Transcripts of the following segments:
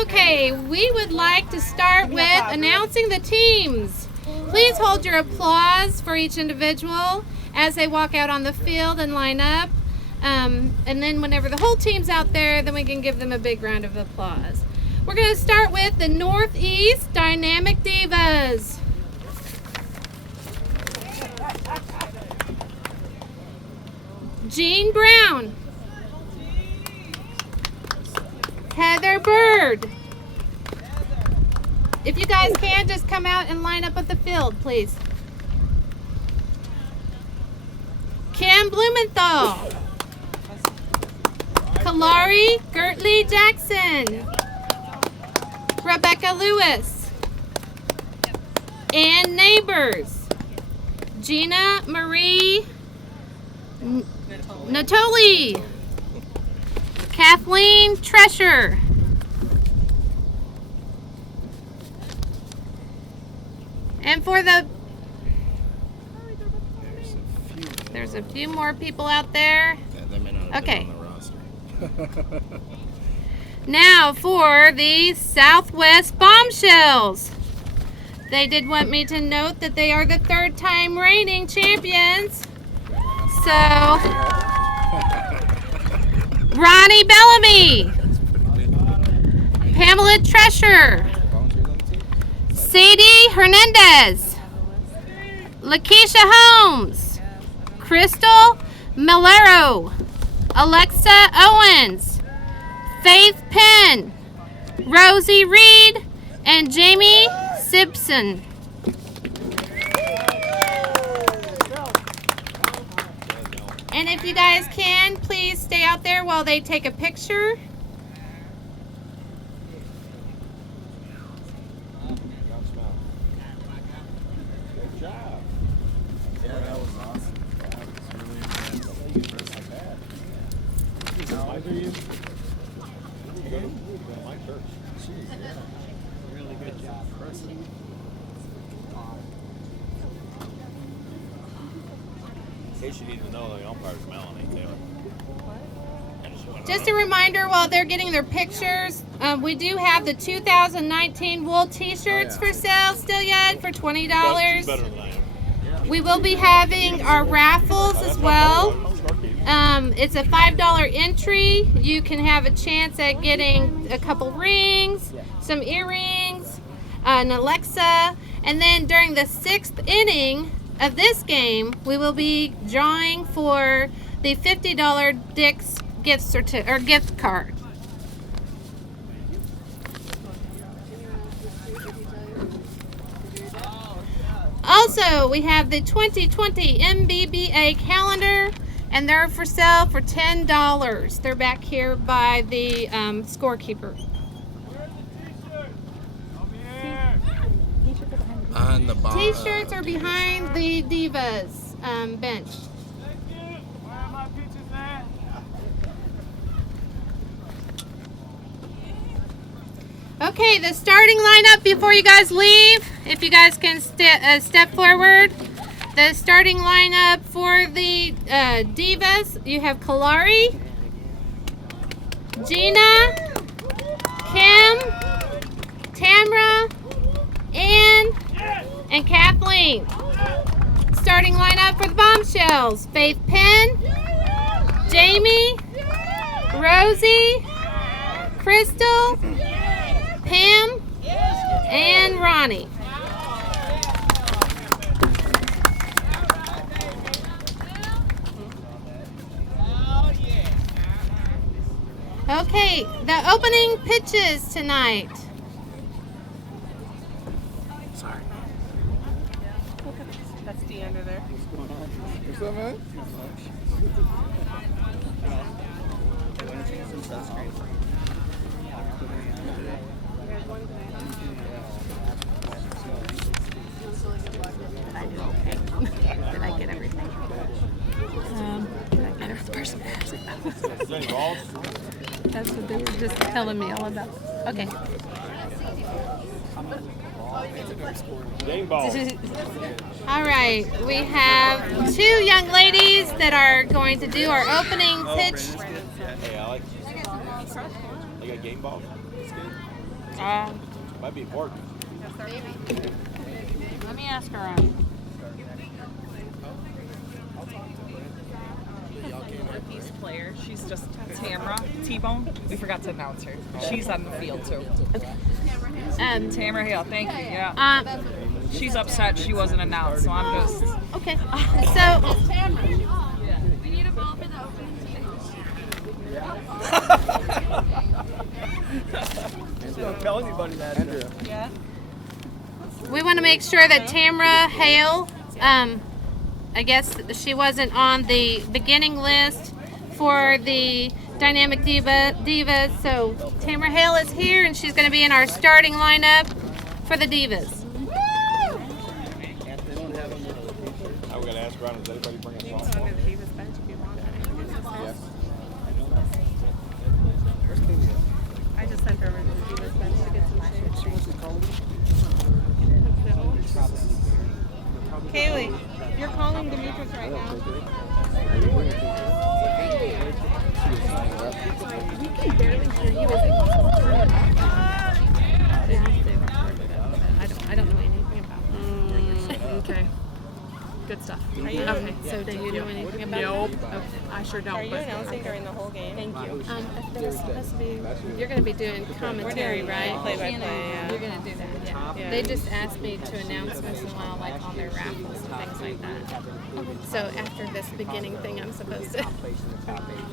Okay, we would like to start with announcing the teams. Please hold your applause for each individual as they walk out on the field and line up. And then whenever the whole team's out there, then we can give them a big round of applause. We're going to start with the Northeast Dynamic Divas. Jean Brown. Heather Bird. If you guys can, just come out and line up at the field, please. Kim Blumenthal. Kalari Gertley Jackson. Rebecca Lewis. Ann Neighbors. Gina Marie Natoli. Kathleen Tresher. And for the there's a few more people out there. Yeah, they may not have okay. been on the roster. Now for the Southwest Bombshells. They did want me to note that they are the third-time reigning champions. So Ronnie Bellamy, Pamela Tresher, Sadie Hernandez, Lakeisha Holmes, Crystal Millero, Alexa Owens, Faith Penn, Rosie Reed, and Jamie Simpson. And if you guys can, please stay out there while they take a picture. Good job. Yeah, that was awesome. That was really impressive. How old are you? My church. Jeez, yeah. Really good job. Impressive. In case you need to know, the umpire's Melanie Taylor. Just a reminder while they're getting their pictures, we do have the 2019 wool t-shirts for sale still yet for $20. She's better than I am. We will be having our raffles as well. It's a $5 entry. You can have a chance at getting a couple rings, some earrings, an Alexa, and then during the 6th inning of this game, we will be drawing for the $50 Dick's gift card. Also, we have the 2020 MBBA calendar, and they're for sale for $10. They're back here by the scorekeeper. On the bar. T-shirts are behind the Divas bench. Okay, the starting lineup before you guys leave, if you guys can step forward. The starting lineup for the Divas, you have Kalari, Gina, Kim, Tamra, Ann, and Kathleen. Starting lineup for the Bombshells, Faith Penn, Jamie, Rosie, Crystal, Pam, and Ronnie. Okay, the opening pitches tonight. Sorry. That's D under there. What's up, man? Did I get everything? Did I get every person? That's what they were just telling me all about. Okay. Game ball. All right, we have two young ladies that are going to do our opening pitch. Hey, Alex. They got game balls. Might be important. Let me ask her. Piece player. She's just Tamara T-Bone. We forgot to announce her. She's on the field too. Tamara Hill. Thank you. Yeah. She's upset she wasn't announced, so I'm just. Okay. So. We need a ball for the opening Don't tell anybody that. Andrea. Yeah. We want to make sure that Tamara Hale, I guess she wasn't on the beginning list for the Dynamic Divas. So Tamara Hale is here, and she's going to be in our starting lineup for the Divas. I was gonna ask around, does anybody bring a song? Yes. I just sent her over to the Divas bench to get some shade. Kaylee, you're calling Demetrius right now. We can barely hear you. I don't know anything about that. Okay. Good stuff. Okay, so do you know anything about it? Okay, I sure don't. Are you announcing during the whole game? Thank you. There's supposed to be, You're going to be doing commentary, right? play-by-play, yeah. You're going to do that, yeah. They just asked me to announce once in a while, like on their raffles and things like that. So after this beginning thing, I'm supposed to.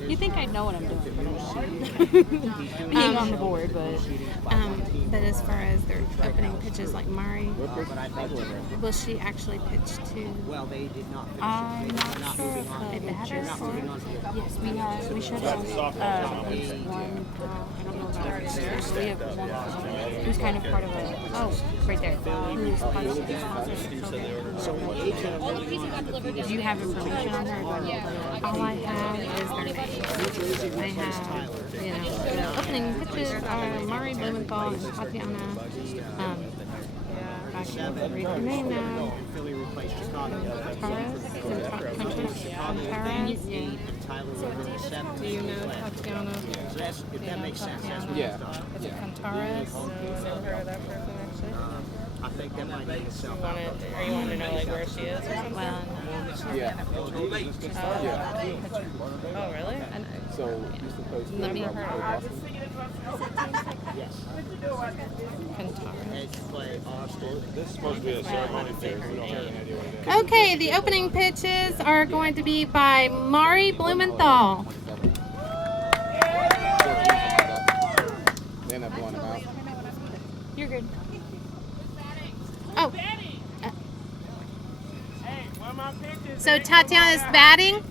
You think I know what I'm doing, but being on the board, but But as far as their opening pitches, like Mari, will she actually pitch to? I'm not sure if the batters or yes, we should have one girl. I don't know about her. We have one who's kind of part of a right there. Who's part of the do you have information on her? All I have is their names. I have, the opening pitches are Mari Blumenthal and Tatiana. I can read her name now. Contreras? Do you know Tatiana? If that makes sense. Yeah. Is it Contreras? Never heard of that person actually. I think that might make itself out. Are you wanting to know like where she is or something? Well, no. Yeah. Oh really? So you're supposed to Let me Yes. Contreras. play Austin. This is supposed to be a ceremony too. We don't have any idea what it is. Okay, the opening pitches are going to be by Mari Blumenthal. They end up blowing them out. you're good. Oh. So Tatiana's batting?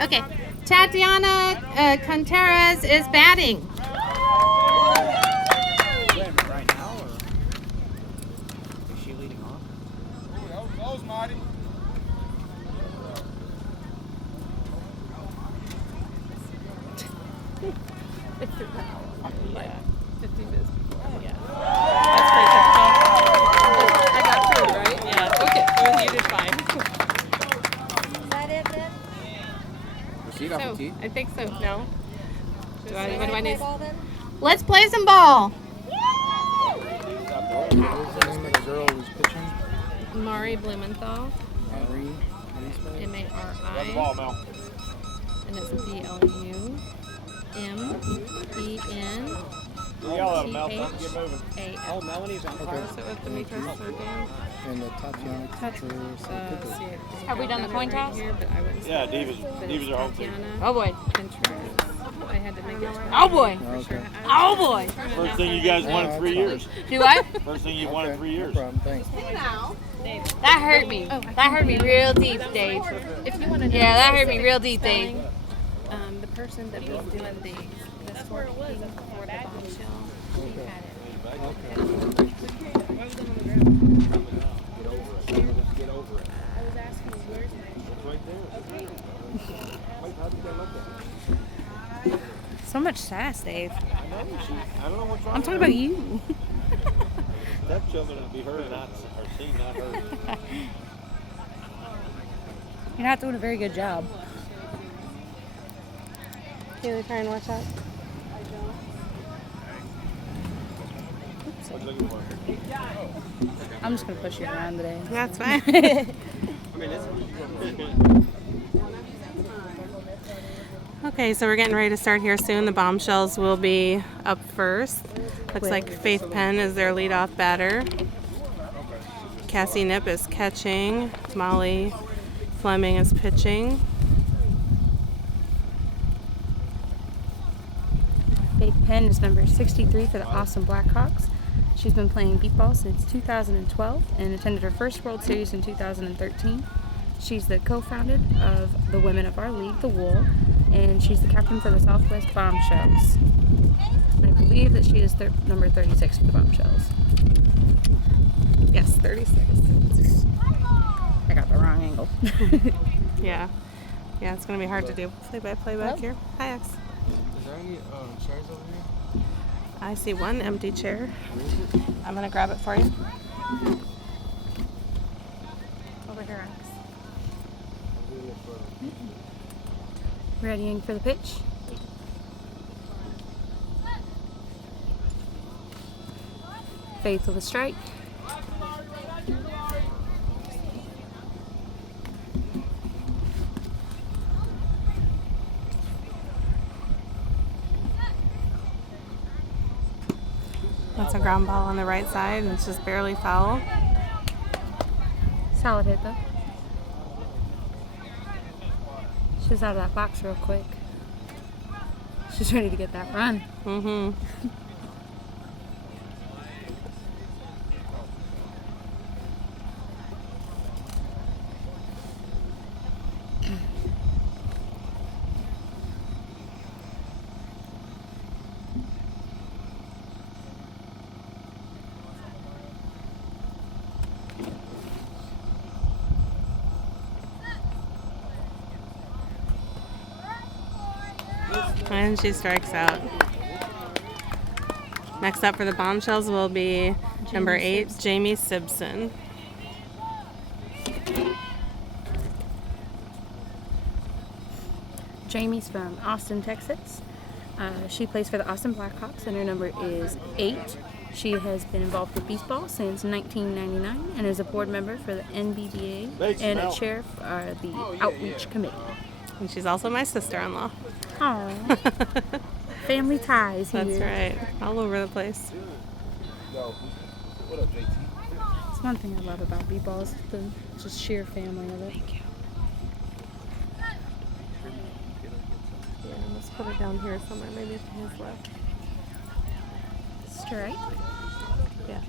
Okay. Tatiana Contreras is batting. Right now, or is she leading off? Those, Marty. Yeah. 15 minutes before. Yeah. That's pretty typical. I got through, right? Yeah. Okay. You did fine. Receipt off the tee? I think so. No? What do I need? Let's play some ball. What's the name of the girl who's pitching? Mari Blumenthal. Mary. How do you spell it? Grab the M-A-R-I. ball, Mel. And it's B-L-U-M-E-N. Yell at him, Mel. Tell him to get moving. Oh, Melanie's on fire. So with Demetrius again. And the Tatiana Have we done the coin toss? Here, but I wouldn't Yeah, say Divas. but Divas it's are home team. Tatiana Oh boy. Contreras. I had to make it. Oh boy. Okay. Oh boy. First thing you guys won in 3 years. Do what? First thing you've won in 3 years. No problem, thanks. That hurt me. That hurt me real deep, Dave. If you want to know Yeah, that hurt me specific real deep, Dave. spelling, the person that was doing the scorekeeping for the bombshell, she had it. Get over it. I was asking you, where's my... It's right there. Wait, how did that look at? So much sass, Dave. I don't know what's wrong. I'm talking about you. Stepchildren will be heard, not or seen, not heard. You're not doing a very good job. Kaylee, try and watch out. I'm just gonna push you around today. That's fine. Okay, so we're getting ready to start here soon. The Bombshells will be up first. Looks like Faith Penn is their leadoff batter. Cassie Nip is catching. Molly Fleming is pitching. Faith Penn is number 63 for the Austin Blackhawks. She's been playing beatball since 2012 and attended her first World Series in 2013. She's the co-founder of the Women of Our League, the Wool, and she's the captain for the Southwest Bombshells. I believe that she is number 36 for the Bombshells. Yes, 36. I got the wrong angle. Yeah. Yeah, it's going to be hard to do play-by-play back here. Hi, X. Is there any chairs over here? I see one empty chair. I'm going to grab it for you. Over here, Alex. Readying for the pitch. Faith with a strike. That's a ground ball on the right side, and it's just barely foul. Solid hit though. She's out of that box real quick. She's ready to get that run. Mm-hmm. And she strikes out. Next up for the Bombshells will be number 8, Jamie Simpson. Jamie's from Austin, Texas. She plays for the Austin Blackhawks, and her number is 8. She has been involved with baseball since 1999 and is a board member for the NBBA and a chair for the Outreach Committee. And she's also my sister-in-law. Aww. Family ties here. That's right. All over the place. What up, JT? It's one thing I love about b-ball is the just sheer family of it. Thank you. Yeah, let's put it down here somewhere, maybe to his left. Strike. Yeah.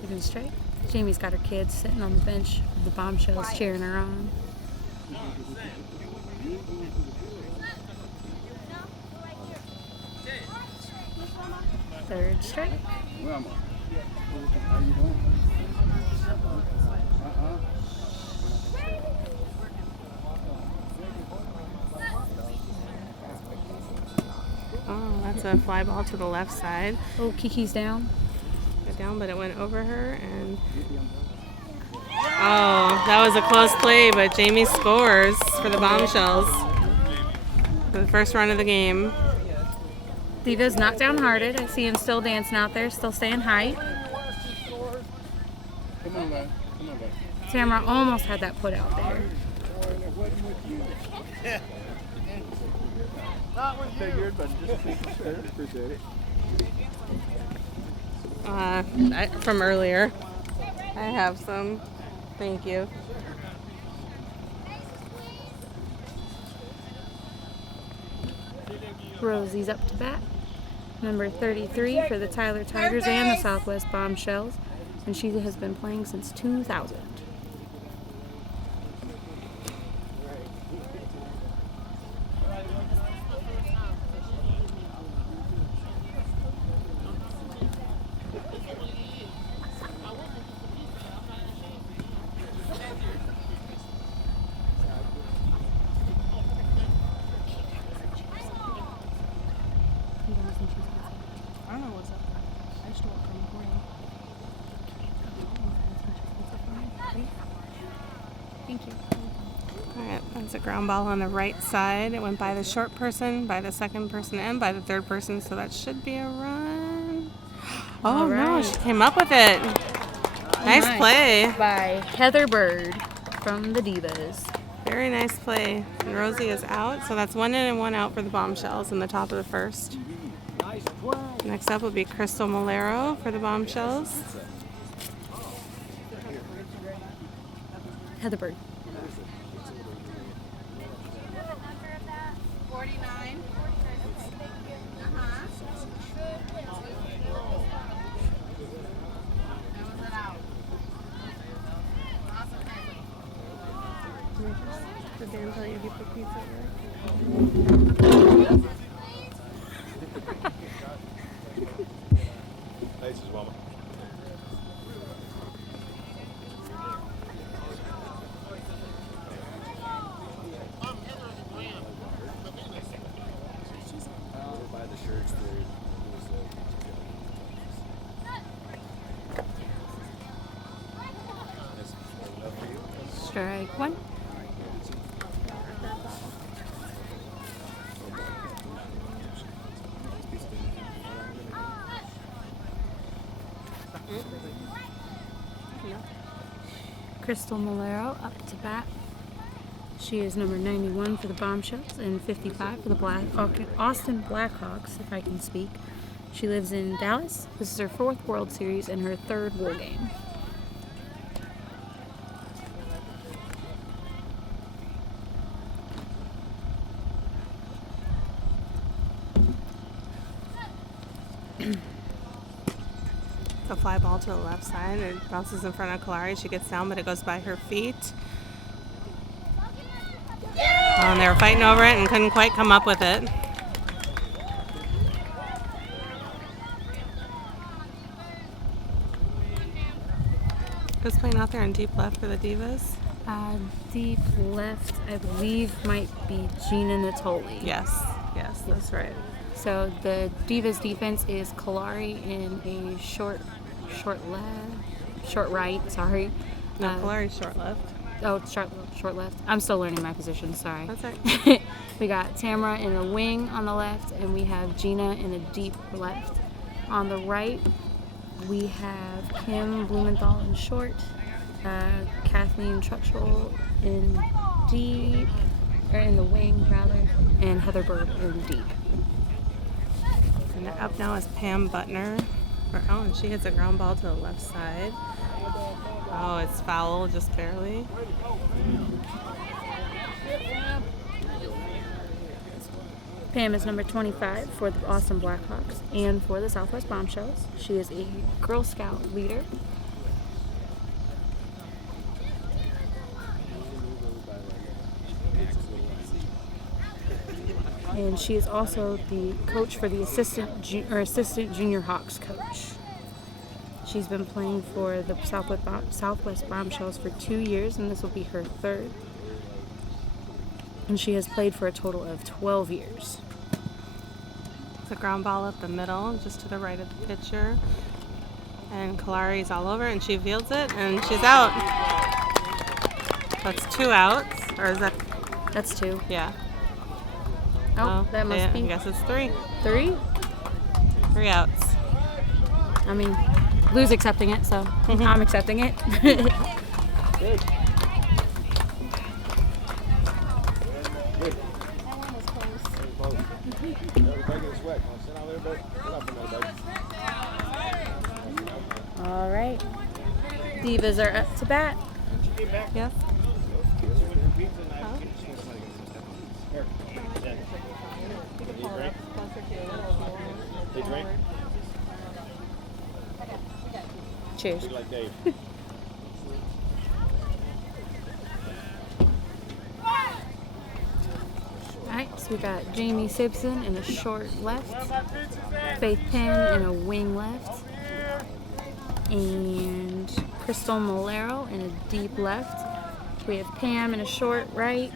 Second strike. Jamie's got her kids sitting on the bench of the Bombshells cheering her on. Third strike. Where am I? How you doing? Oh, that's a fly ball to the left side. Oh, Kiki's down. Got down, but it went over her, and oh, that was a close play, but Jamie scores for the Bombshells for the first run of the game. Divas knocked down hearted. I see him still dancing out there, still staying high. Come on, man. Come on, man. Tamara almost had that put out there. Not one figured, but just appreciate it. From earlier. I have some. Thank you. Rosie's up to bat. Number 33 for the Tyler Tigers and the Southwest Bombshells. And she has been playing since 2000. I don't know what's up there. I used to work on the morning. It's a ground ball on the right side. It went by the short person, by the second person, and by the third person, so that should be a run. Oh no, she came up with it. Nice play. By Heather Bird from the Divas. Very nice play. And Rosie is out, so that's 1 in and 1 out for the Bombshells in the top of the first. Next up will be Crystal Malero for the Bombshells. Heather Bird. 49. Did Dan tell you to keep the pizza there? This is Mama. Buy the shirts there. Strike one. Crystal Malero up to bat. She is number 91 for the Bombshells and 55 for the Austin Blackhawks, if I can speak. She lives in Dallas. This is her 4th World Series and her 3rd Wool game. The fly ball to the left side. It bounces in front of Kalari. She gets down, but it goes by her feet. Oh, and they were fighting over it and couldn't quite come up with it. Who's playing out there in deep left for the Divas? Deep left, I believe, might be Gina Natoli. Yes, that's right. So the Divas defense is Kalari in a short right, sorry. No, Kalari's short left. Oh, short left. I'm still learning my position, sorry. That's right. We got Tamara in a wing on the left, and we have Gina in a deep left. On the right, we have Kim Blumenthal in short, Kathleen Trutchell in deep, or in the wing rather, and Heather Bird in deep. And up now is Pam Butner. Oh, and she hits a ground ball to the left side. Oh, it's foul, just barely. Pam is number 25 for the Austin Blackhawks and for the Southwest Bombshells. She is a Girl Scout leader. And she is also the coach for the assistant junior Hawks coach. She's been playing for the Southwest Bombshells for 2 years, and this will be her 3rd. And she has played for a total of 12 years. It's a ground ball up the middle, just to the right of the pitcher. And Kalari's all over, and she fields it, and she's out. That's 2 outs, or is that? That's 2. Yeah. Oh, that must be. I guess it's 3. 3? 3 outs. I mean, Lou's accepting it, so I'm accepting it. Good. All right. Divas are up to bat. Yes. They drink? Cheers. Big like Dave. Alright, so we got Jamie Simpson in a short left, Faith Penn in a wing left, and Crystal Malero in a deep left. We have Pam in a short right.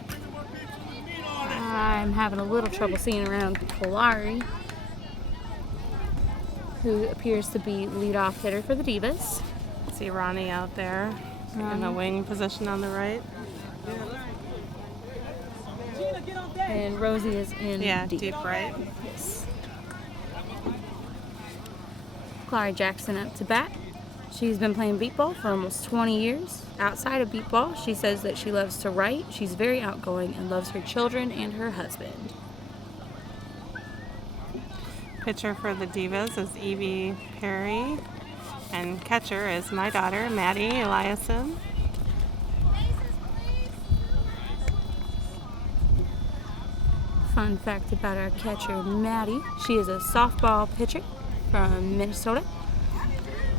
I'm having a little trouble seeing around Kalari, who appears to be leadoff hitter for the Divas. See Ronnie out there in the wing position on the right. And Rosie is in Yeah, deep. deep right. Yes. Clara Jackson up to bat. She's been playing beat ball for almost 20 years. Outside of beat ball, she says that she loves to write. She's very outgoing and loves her children and her husband. Pitcher for the Divas is Evie Perry. And catcher is my daughter, Maddie Eliason. Fun fact about our catcher, Maddie. She is a softball pitcher from Minnesota.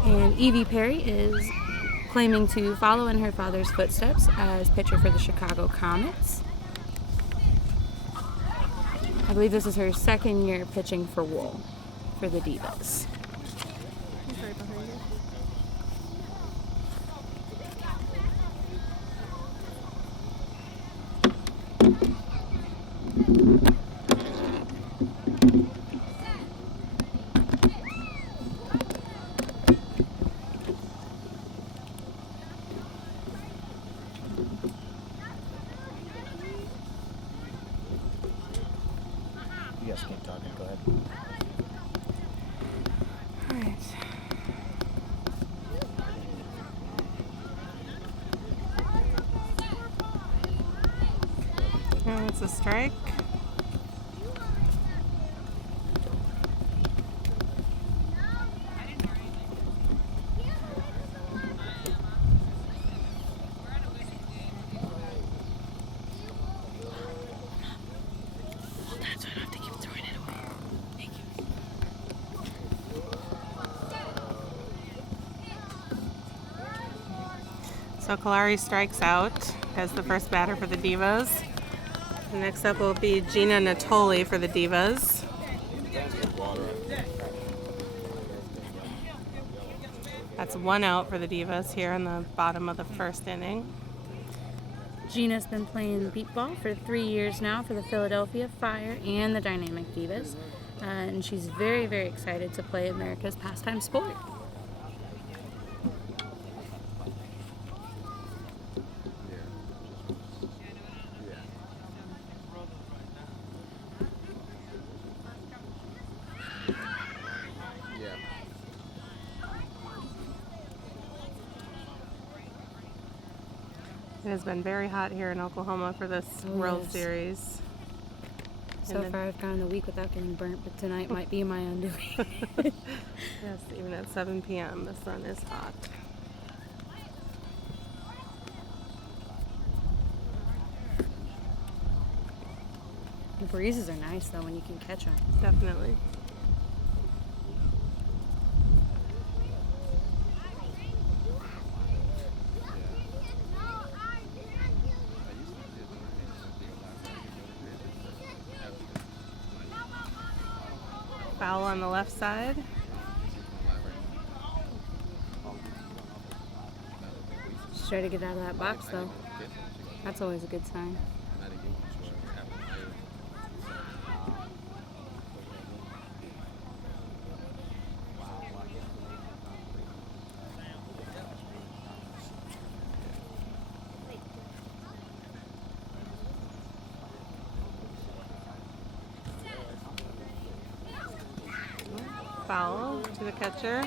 And Evie Perry is claiming to follow in her father's footsteps as pitcher for the Chicago Comets. I believe this is her second year pitching for Wool for the Divas. You guys keep talking. Go ahead. All right. And it's a strike. So Kalari strikes out as the first batter for the Divas. Next up will be Gina Natoli for the Divas. That's one out for the Divas here in the bottom of the first inning. Gina's been playing beat ball for 3 years now for the Philadelphia Fire and the Dynamic Divas. And she's very, very excited to play America's pastime sport. It has been very hot here in Oklahoma for this World yes. Series. So far I've gone the week without getting burnt, but tonight might be my undoing. Yes, even at 7 p.m. the sun is hot. The breezes are nice though when you can catch them. Definitely. Foul on the left side. Just try to get out of that box though. That's always a good sign. Foul to the catcher.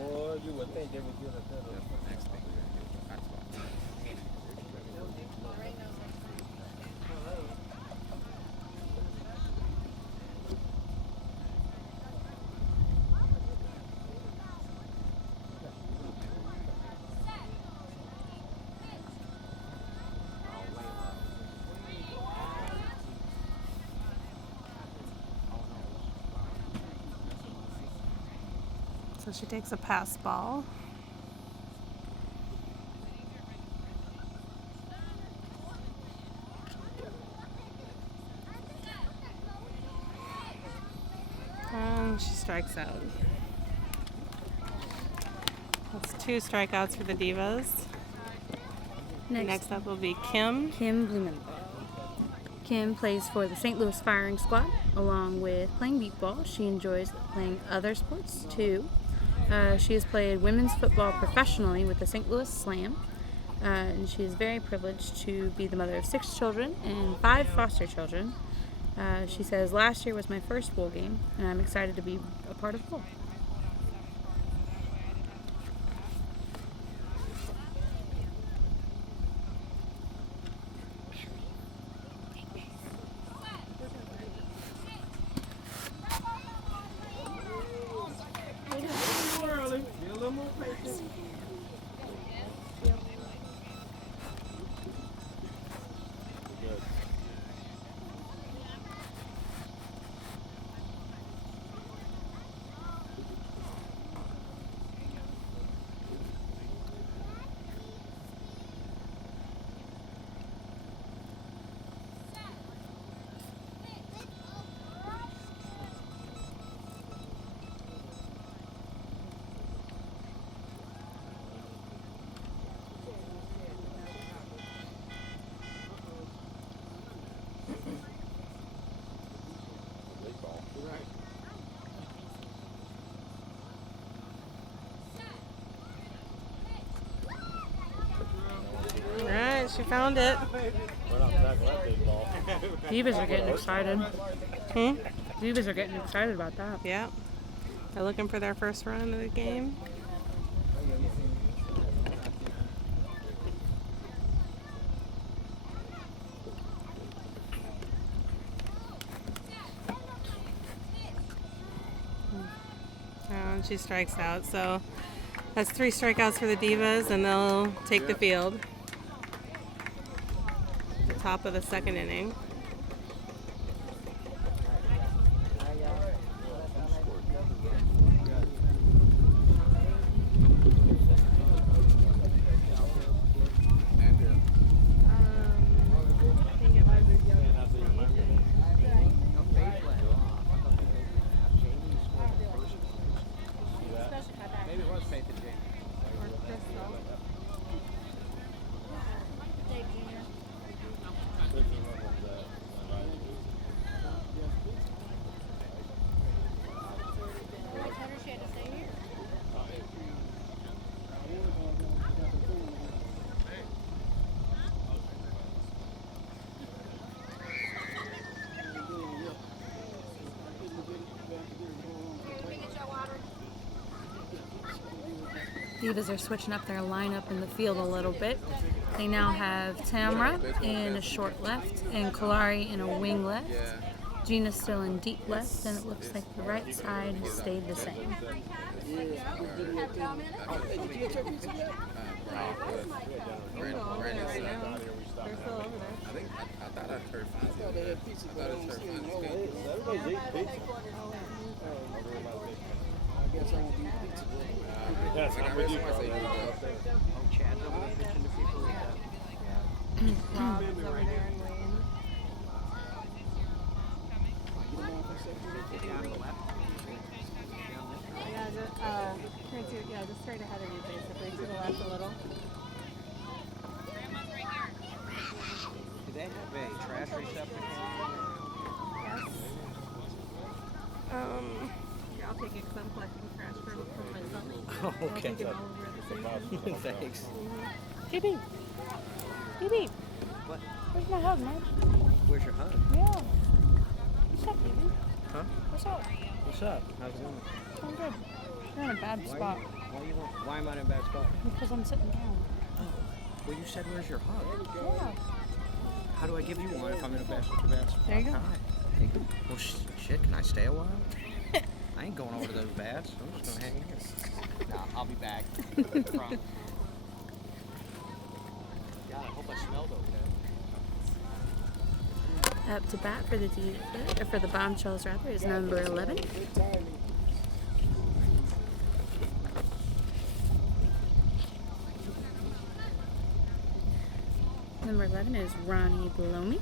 Or you would think they would give it better. So she takes a pass ball. And she strikes out. That's 2 strikeouts for the Divas. Next up will be Kim. Kim Blumenthal. Kim plays for the St. Louis Firing Squad. Along with playing beat ball, she enjoys playing other sports too. She has played women's football professionally with the St. Louis Slam. and she is very privileged to be the mother of 6 children and 5 foster children. She says, last year was my first bowl game, and I'm excited to be a part of the bowl. All right, she found it. We're not tackling that big ball. Divas are getting excited. Hmm? Divas are getting excited about that. Yeah. They're looking for their first run of the game. And she strikes out. So that's 3 strikeouts for the Divas, and they'll take the field. The top of the 2nd inning. Maybe it was Faith and Jamie. Divas are switching up their lineup in the field a little bit. They now have Tamra in a short left and Kalari in a wing left. Gina's still in deep left, and it looks like the right side has stayed the same. I thought I heard Fonzie. Everybody's eating pizza. I guess I won't eat pizza. Yes, I'm with you. Chad over there pitching to people like that. Rob's over there and Wayne. Yeah, just straight ahead of you, basically, to the left a little. Do they have a trash receptacle? Yes. Here, I'll take it because I'm collecting trash for myself. I'll take it all over at the same time. Thanks. BB! BB! What? Where's my hug, man? Where's your hug? Yeah. What's up, BB? Huh? What's up? What's up? How's it going? I'm good. You're in a bad spot. Why am I in a bad spot? Because I'm sitting down. Well, you said where's your hug? Yeah. How do I give you one if I'm in a bad spot? There you go. Thank you. Well, shit, can I stay a while? I ain't going over to those bats. I'm just gonna hang here. Nah, I'll be back. God, I hope I smelled okay. Up to bat for the Bombshells rather is number 11. Number 11 is Ronnie Belomi.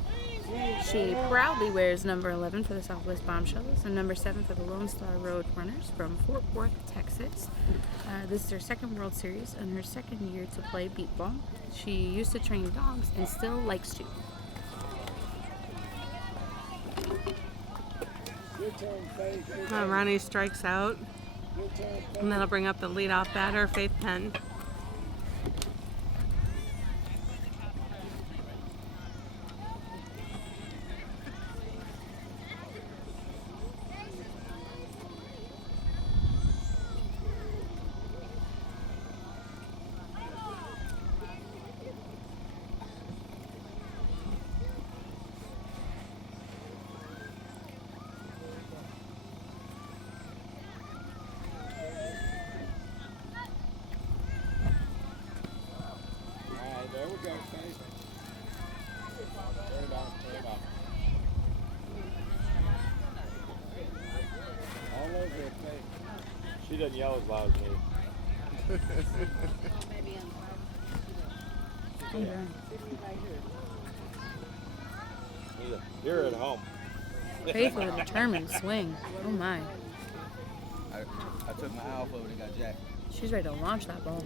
She proudly wears number 11 for the Southwest Bombshells and number 7 for the Lone Star Road Runners from Fort Worth, Texas. This is her second World Series and her second year to play beat ball. She used to train dogs and still likes to. Ronnie strikes out, and that'll bring up the leadoff batter, Faith Penn. go, Faith. Turn it off, turn it off. All over it, Faith. She doesn't yell as loud as me. You're at home. Faith with a determined swing. Oh my. I took my alpha and it got jacked. She's ready to launch that ball.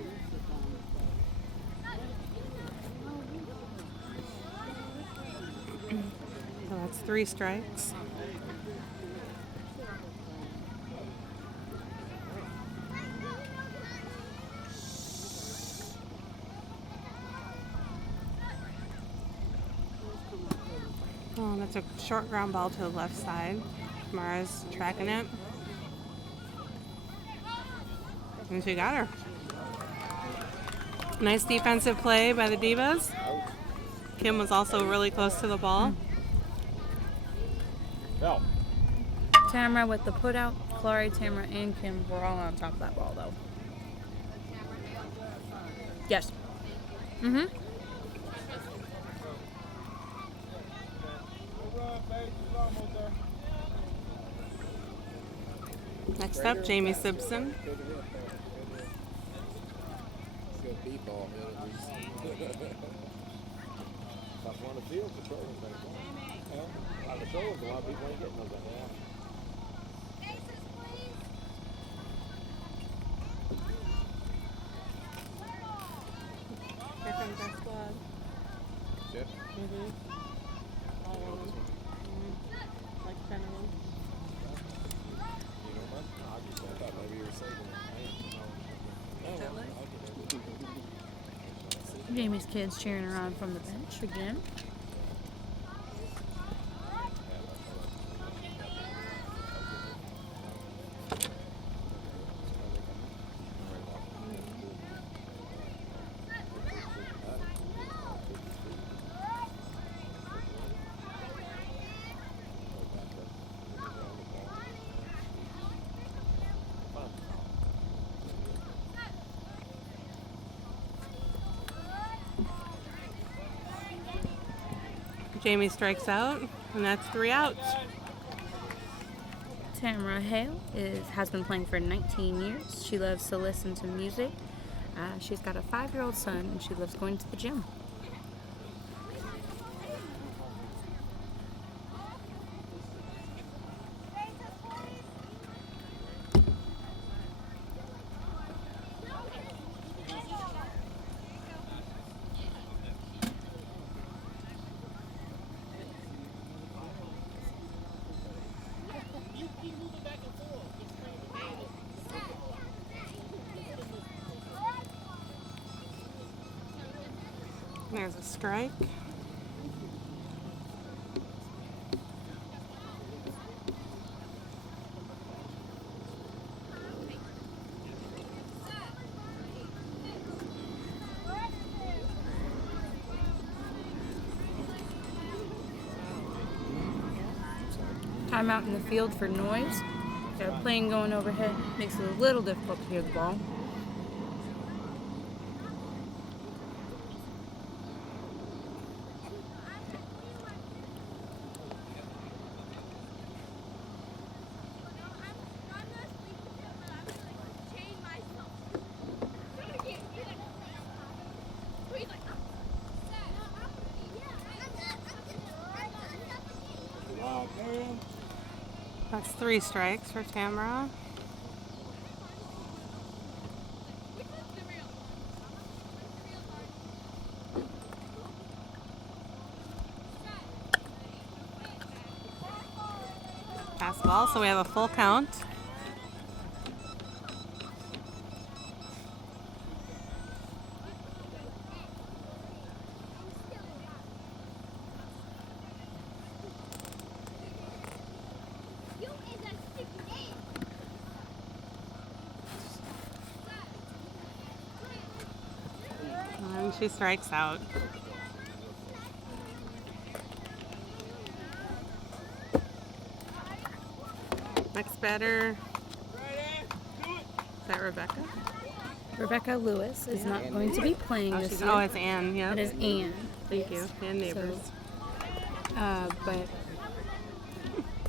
So that's 3 strikes. Oh, that's a short ground ball to the left side. Mara's tracking it. And she got her. Nice defensive play by the Divas. Kim was also really close to the ball. No. Tamara with the put out. Chloe, Tamara, and Kim were all on top of that ball though. Yes. Mm-hmm. Next up, Jamie Simpson. That's one of the fields, the shoulders, on the shoulders, a lot of people ain't getting those. Here comes our squad. Yep. All of them. Like 10 of them. You know what? I just thought maybe you were saving it. Jamie's kids cheering her on from the bench again. Jamie strikes out, and that's 3 outs. Tamara Hale has been playing for 19 years. She loves to listen to music. She's got a 5-year-old son, and she loves going to the gym. There's a strike. Timeout in the field for noise. Got a plane going overhead. Makes it a little difficult to hear the ball. That's 3 strikes for Tamara. Pass ball, so we have a full count. And she strikes out. Next batter. Is that Rebecca? Rebecca Lewis is not going to be playing this year. Oh, it's Anne. Yeah. That is Anne. Thank you. And neighbors. But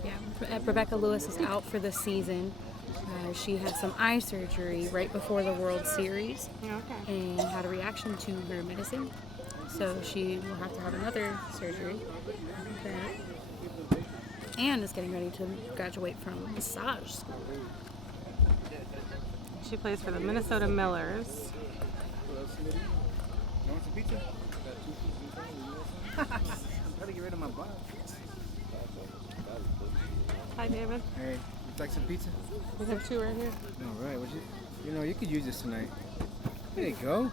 yeah, Rebecca Lewis is out for the season. She had some eye surgery right before the World Series and had a reaction to her medicine. So she will have to have another surgery. But Anne is getting ready to graduate from massage school. She plays for the Minnesota Millers. You want some pizza? Gotta get rid of my box. Hi, David. Hey, would you like some pizza? We have 2 right here. All right, you know, you could use this tonight. There you go.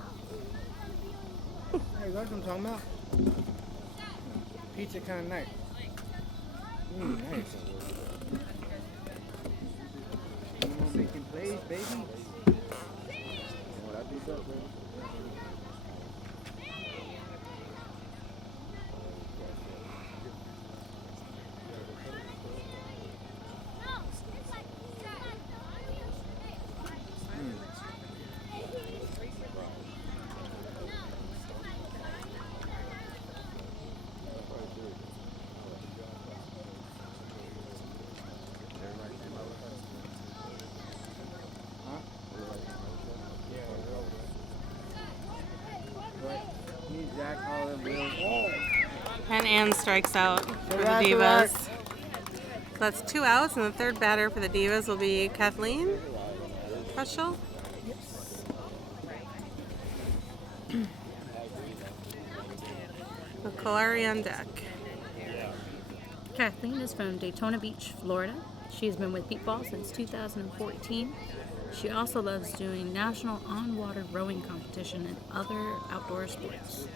There you go, that's what I'm talking about. Pizza kind of night. Nice. Sinking place, baby. And Anne strikes out for the Divas. So that's 2 outs, and the third batter for the Divas will be Kathleen Heschel. With Kalari on deck. Kathleen is from Daytona Beach, Florida. She has been with Peatball since 2014. She also loves doing national on-water rowing competition and other outdoor sports.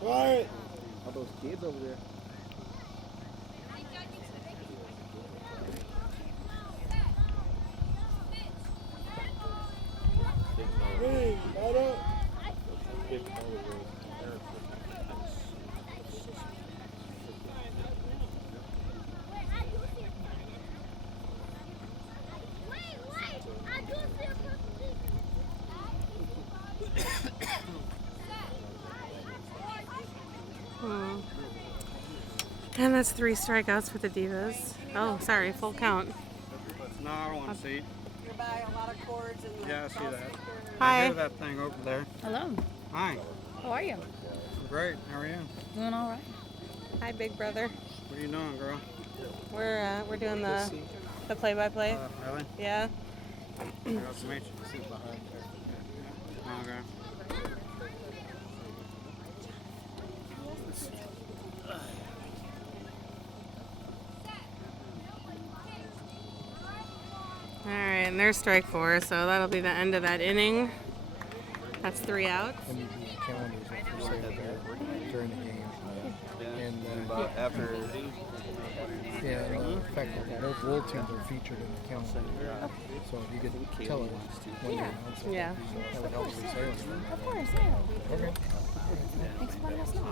Quiet! All those kids over there. Hey, light up! And that's 3 strikeouts for the Divas. Oh, sorry, full count. No, I don't want to see. You're buying a lot of cords and Yeah, I see that. Hi. I hear that thing over there. Hello. Hi. How are you? Great. How are you? Doing all right. Hi, big brother. What are you doing, girl? We're doing the play-by-play. Really? Yeah. Nice to meet you. Okay. All right, and there's strike 4, so that'll be the end of that inning. That's 3 outs. And you do calendars for sale there during the game. And After yeah, in fact, both world teams are featured in the calendar. So you could tell it when you're announcing. Yeah. So that would help with sales. Of course, yeah. Okay. Thanks for letting us know.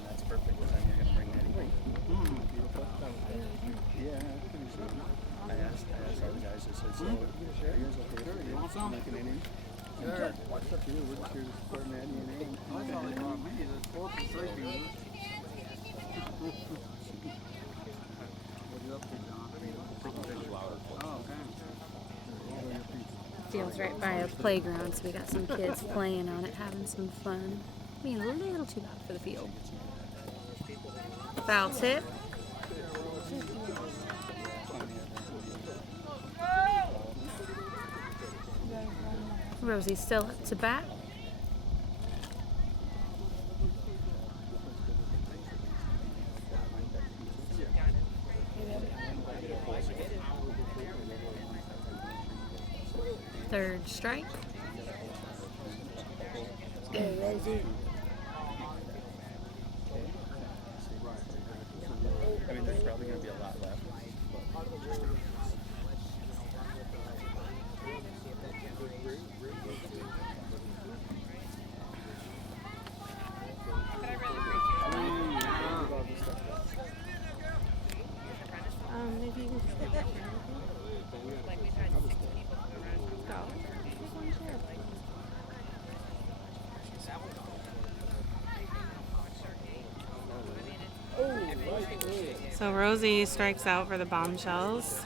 and that's perfect. Because I'm gonna bring that in. Yeah, pretty soon. I asked all the guys. I said, "So, you guys okay? You want some? Making any?" Sure. What's up, dude? We're just here to support Maddie and Amy. That's all they want me. There's 4 for 3 people. What are you up to, John? Taking pictures. Oh, okay. Field's right by a playground, so we got some kids playing on it, having some fun. Being a little too loud for the field. Foul tip. Rosie's still up to bat. Third strike. I mean, there's probably going to be a lot left. Maybe you can go. So Rosie strikes out for the Bombshells.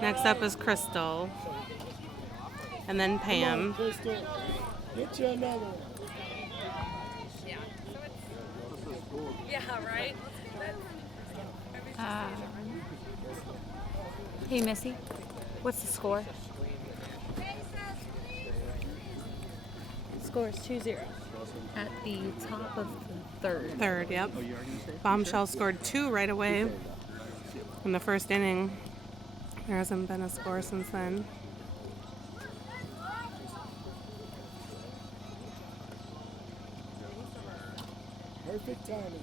Next up is Crystal. And then Pam. Get you another one. Yeah, right? Hey, Missy. What's the score? Score is 2-0. At the top of the third. Third, yep. Bombshells scored 2 right away in the first inning. There hasn't been a score since then. Perfect timing.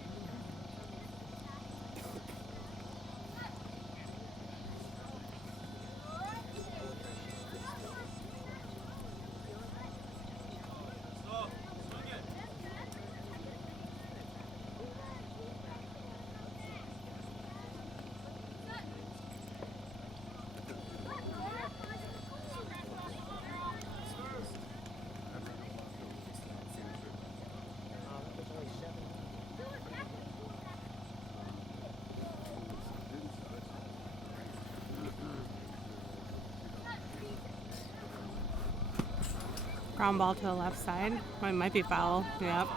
Ground ball to the left side. Oh, it might be foul. Yep.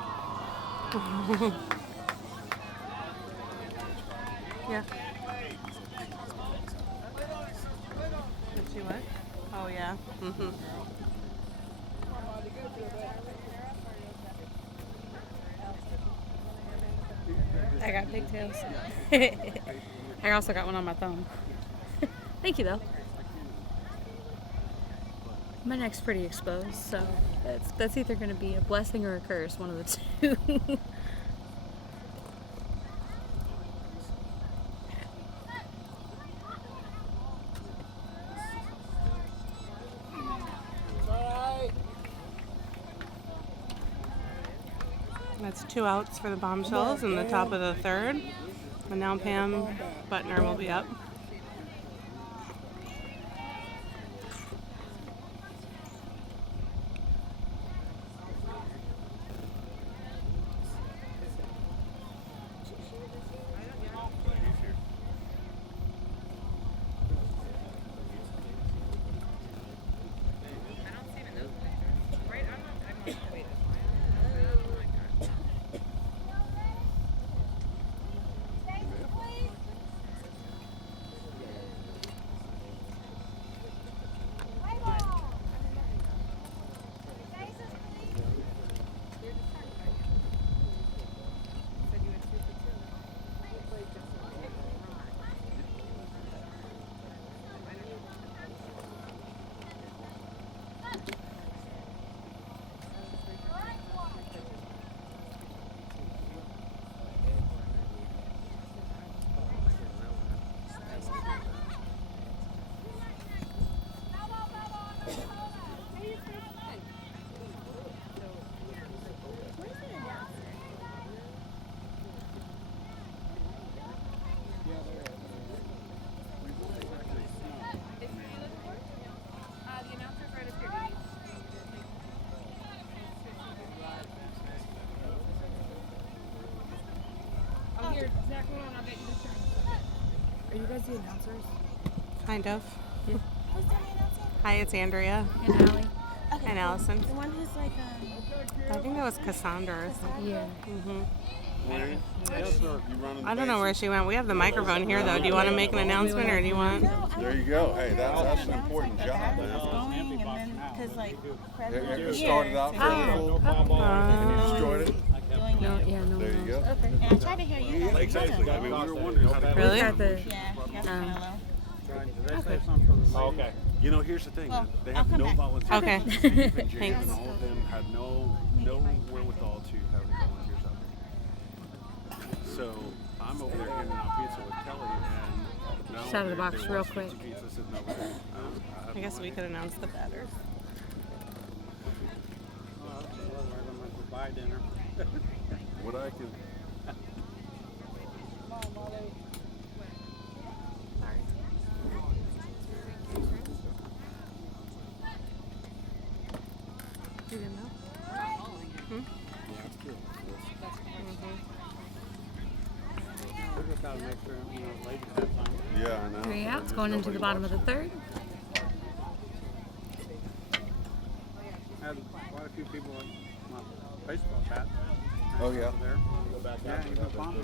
Yeah. Did she what? Oh, yeah. I got pigtails. I also got one on my thumb. Thank you, though. My neck's pretty exposed, so that's either going to be a blessing or a curse, one of the two. That's 2 outs for the Bombshells in the top of the third. And now Pam Butner will be up. Are you guys the announcers? Kind of. Yeah. Hi, it's Andrea. And Allie. Okay, And Allison. The one who's like, I think that was Cassandra or something. Yeah. I don't know where she went. We have the microphone here, though. Do you want to make an announcement, or do you want? There you go. Hey, that's an important job, man. because like, It started out fairly full, and you destroyed it. No, yeah, no. There you go. And I tried to hear you guys. I mean, we were wondering how to Really? We've got the, Yeah, you guys are kind of low. Did they say something for the ladies? Okay. You know, here's the thing. Well, they I'll have come no back. volunteers. Okay. Steve and Jan Thanks. and all of them had no wherewithal to have any volunteers out there. So I'm over there handing out pizza with Kelly, and now Just out of the they box want real 50 quick. pizza sitting over there. I I guess we could announce the batters. Oh, that's the other way. I'm going to buy dinner. What I can. You didn't know? We just got to make sure, you know, the ladies have time. Yeah, I know. 3 outs going into the bottom of the third. I had quite a few people in my baseball bat. Oh, yeah. Over there. Yeah, even Fonzie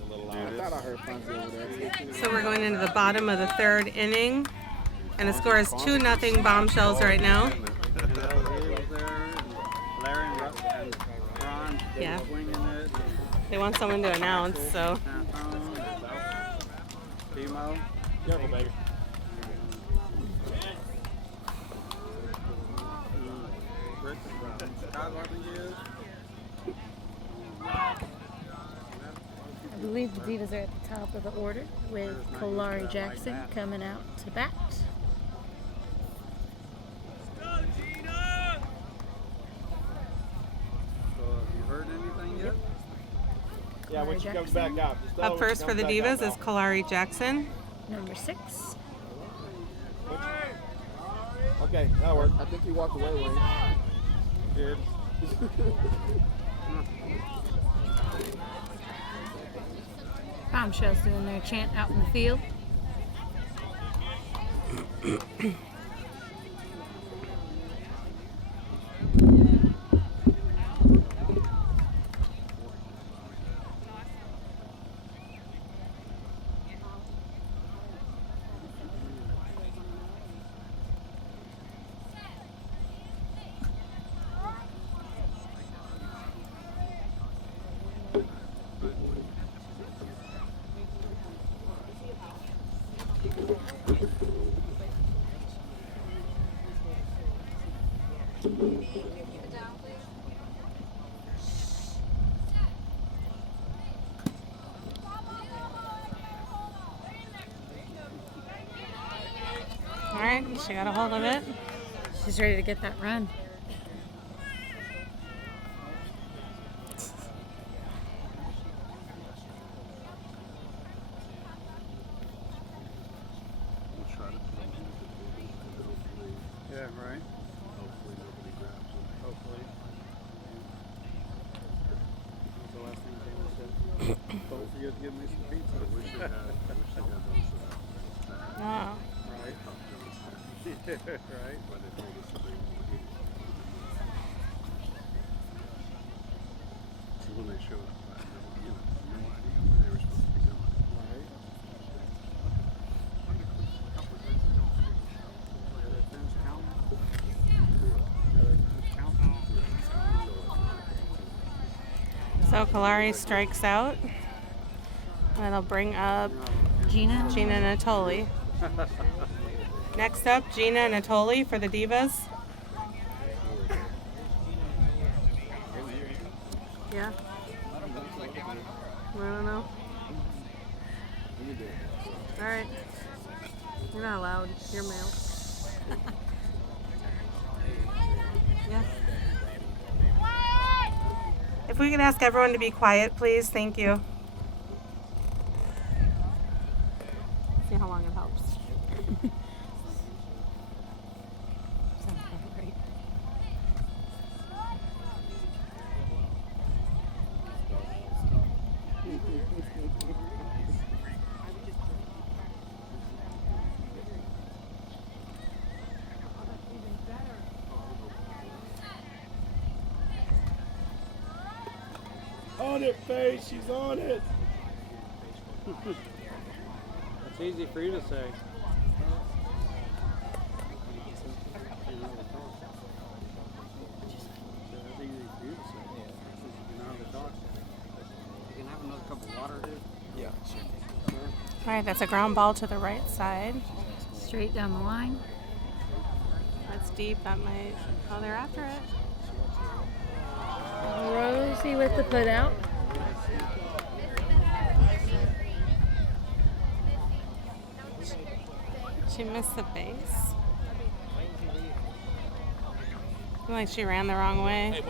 was over there. I thought I heard Fonzie over there. So we're going into the bottom of the third inning, and the score is 2-0 Bombshells right now. And L.A. was there, and Larry and Russ and Ron Yeah. swinging it. They want someone to announce, so. Timo. Careful, baby. Rick from Chicago, I think he is. I believe the Divas are at the top of the order with Kalari Jackson coming out to bat. So have you heard anything yet? Yeah, when she comes back out. Up first for the Divas is Kalari Jackson. Number 6. Okay, that worked. I think he walked away, Wayne. Did. Bombshells doing their chant out in the field. All right, she got a hold of it. She's ready to get that run. Yeah, right. Hopefully nobody grabs them. Hopefully. That's the last thing Jamie said. Don't forget to give me some pizza. I wish they had those. Oh. Right. Right. But they told us that they won't get it. So when they showed up, I had no idea where they were supposed to be going. Right. So Kalari strikes out. And it'll bring up Gina. Gina Natoli. Next up, Gina Natoli for the Divas. Yeah. I don't know. All right. You're not allowed. You're male. Yeah. If we could ask everyone to be quiet, please. Thank you. See how long it helps. Sounds about right. On it, face. She's on it. It's easy for you to say. That's easy for you to say. You know how to talk. You can have another cup of water, dude. Yeah, sure. All All right, that's a ground ball to the right side. Straight down the line. That's deep. That might. Oh, they're after it. Rosie with the put out. She missed the base. I feel like she ran the wrong way.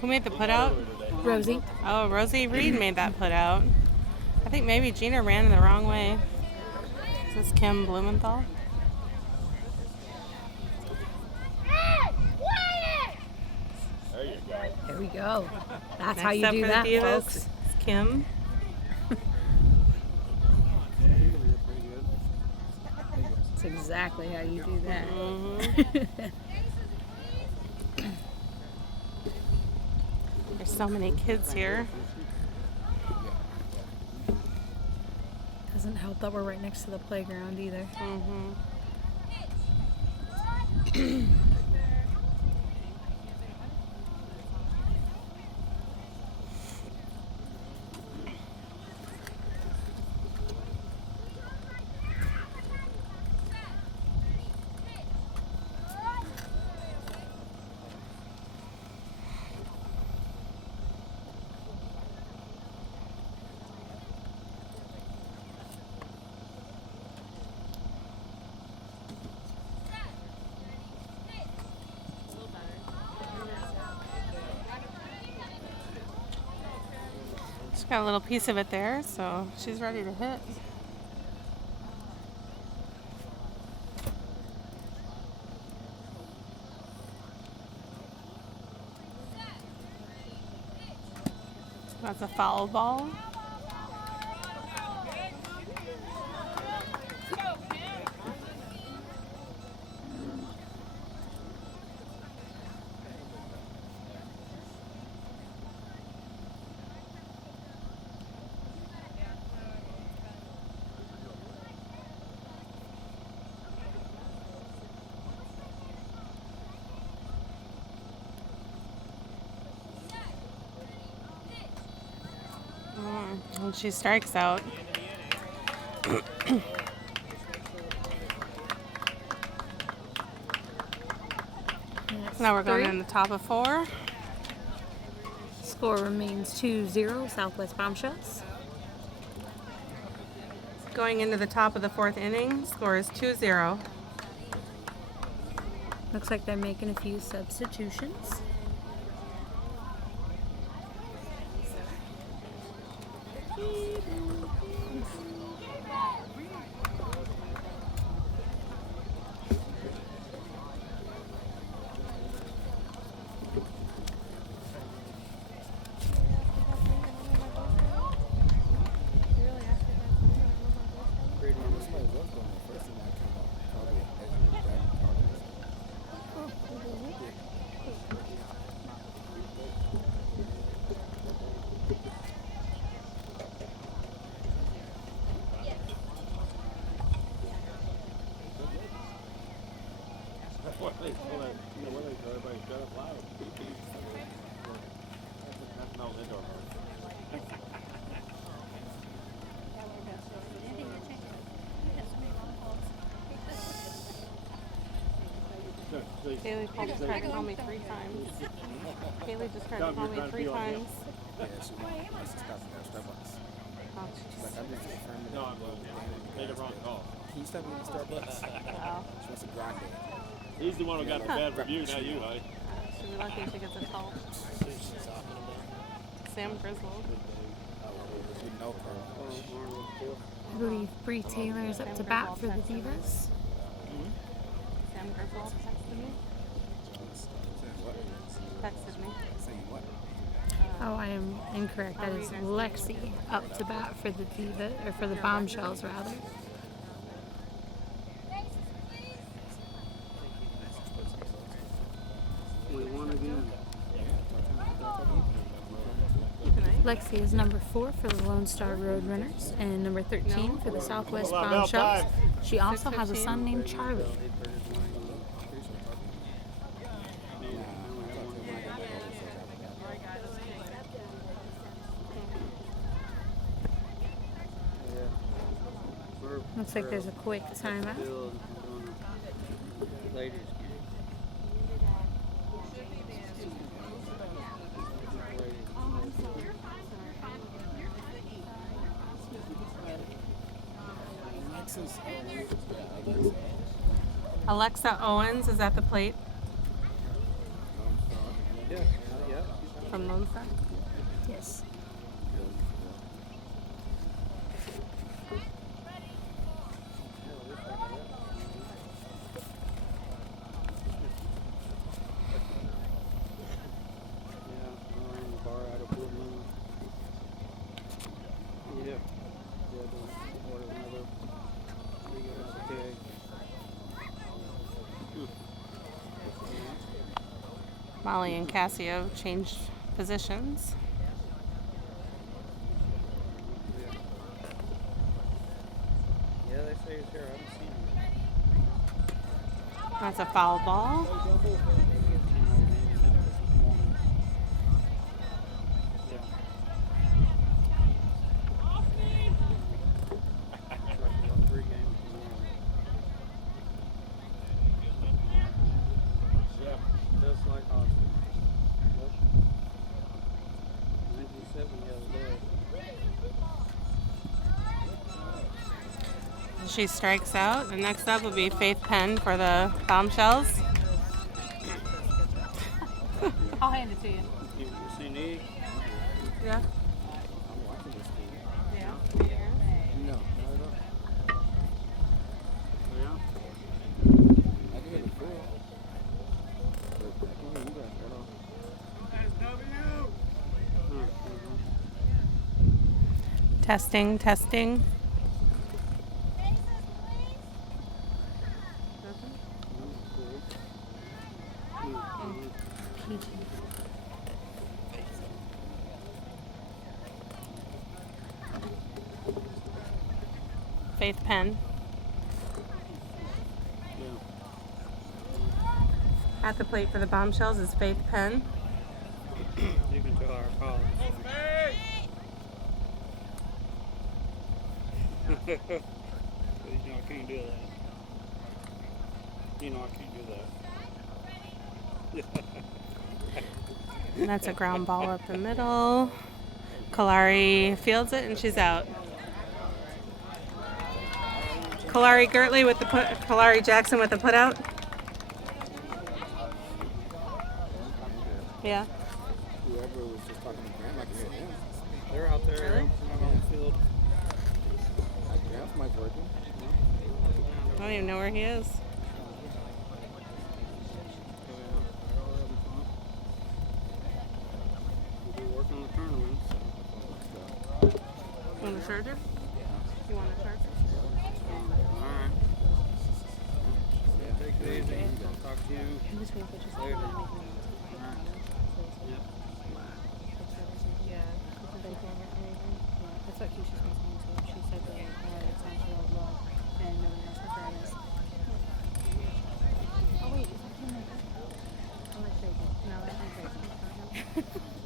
Who made the put out? Rosie. Oh, Rosie Reed made that put out. I think maybe Gina ran the wrong way. Is this Kim Blumenthal? There we go. That's Next how you up do for the that, Divas, folks. it's Kim. That's exactly how you do that. There's so many kids here. Doesn't help that we're right next to the playground either. She's got a little piece of it there, so she's ready to hit. That's a foul ball. And she strikes out. Now we're going in the top of 4. Score remains 2-0, Southwest Bombshells. Going into the top of the 4th inning, score is 2-0. Looks like they're making a few substitutions. Haley just tried to call me 3 times. Haley just tried to call me 3 times. Yeah, she wants to stop at Starbucks. Oh, She's like, I'm just confirming. No, I'm made a wrong call. Can you stop me at Starbucks? wow. She wants to grind it. He's the one who got the bad review, not you, buddy. She'll be lucky if she gets a call. Sam Griswold. No I believe Bree Taylor is up to bat for the Divas. Sam Griswold texted me. Texted me. Oh, I am incorrect. That is Lexi up to bat for the Diva, or for the Bombshells rather. Lexi is number 4 for the Lone Star Roadrunners and number 13 for the Southwest Bombshells. She also has a son named Charlie. Looks like there's a quick timeout. Ladies. Alexa Owens is at the plate Yeah, yeah. from Lone Star. Yes. Molly and Cassio changed positions. Yeah, they say he's here. I haven't seen him. That's a foul ball. Just like Austin. 97 the other day. She strikes out. And next up will be Faith Penn for the Bombshells. I'll hand it to you. You seen E? Yeah. I'm watching this game. Yeah. No, not at all. Yeah? I can hear the pool. But I can hear you guys at all. Testing, testing. Faith Penn. At the plate for the Bombshells is Faith Penn. You can tell our college. You know I can't do that. You know I can't do that. And that's a ground ball up the middle. Kalari fields it and she's out. Kalari Gertley with the put. Kalari Jackson with the put out. Yeah. Whoever was just talking to Graham, I can hear him. They're out there on the field. Graham's mic's working. I don't even know where he is. We'll be working on the tournaments. You want a charger? You want a charger? Alright. Yeah, take it easy. I'll talk to you later. Alright. Yep. That's what Keisha's been saying too. She said that it sounds real low and no one knows what that is. Oh wait, is that him? I'm not sure. No, that's not crazy.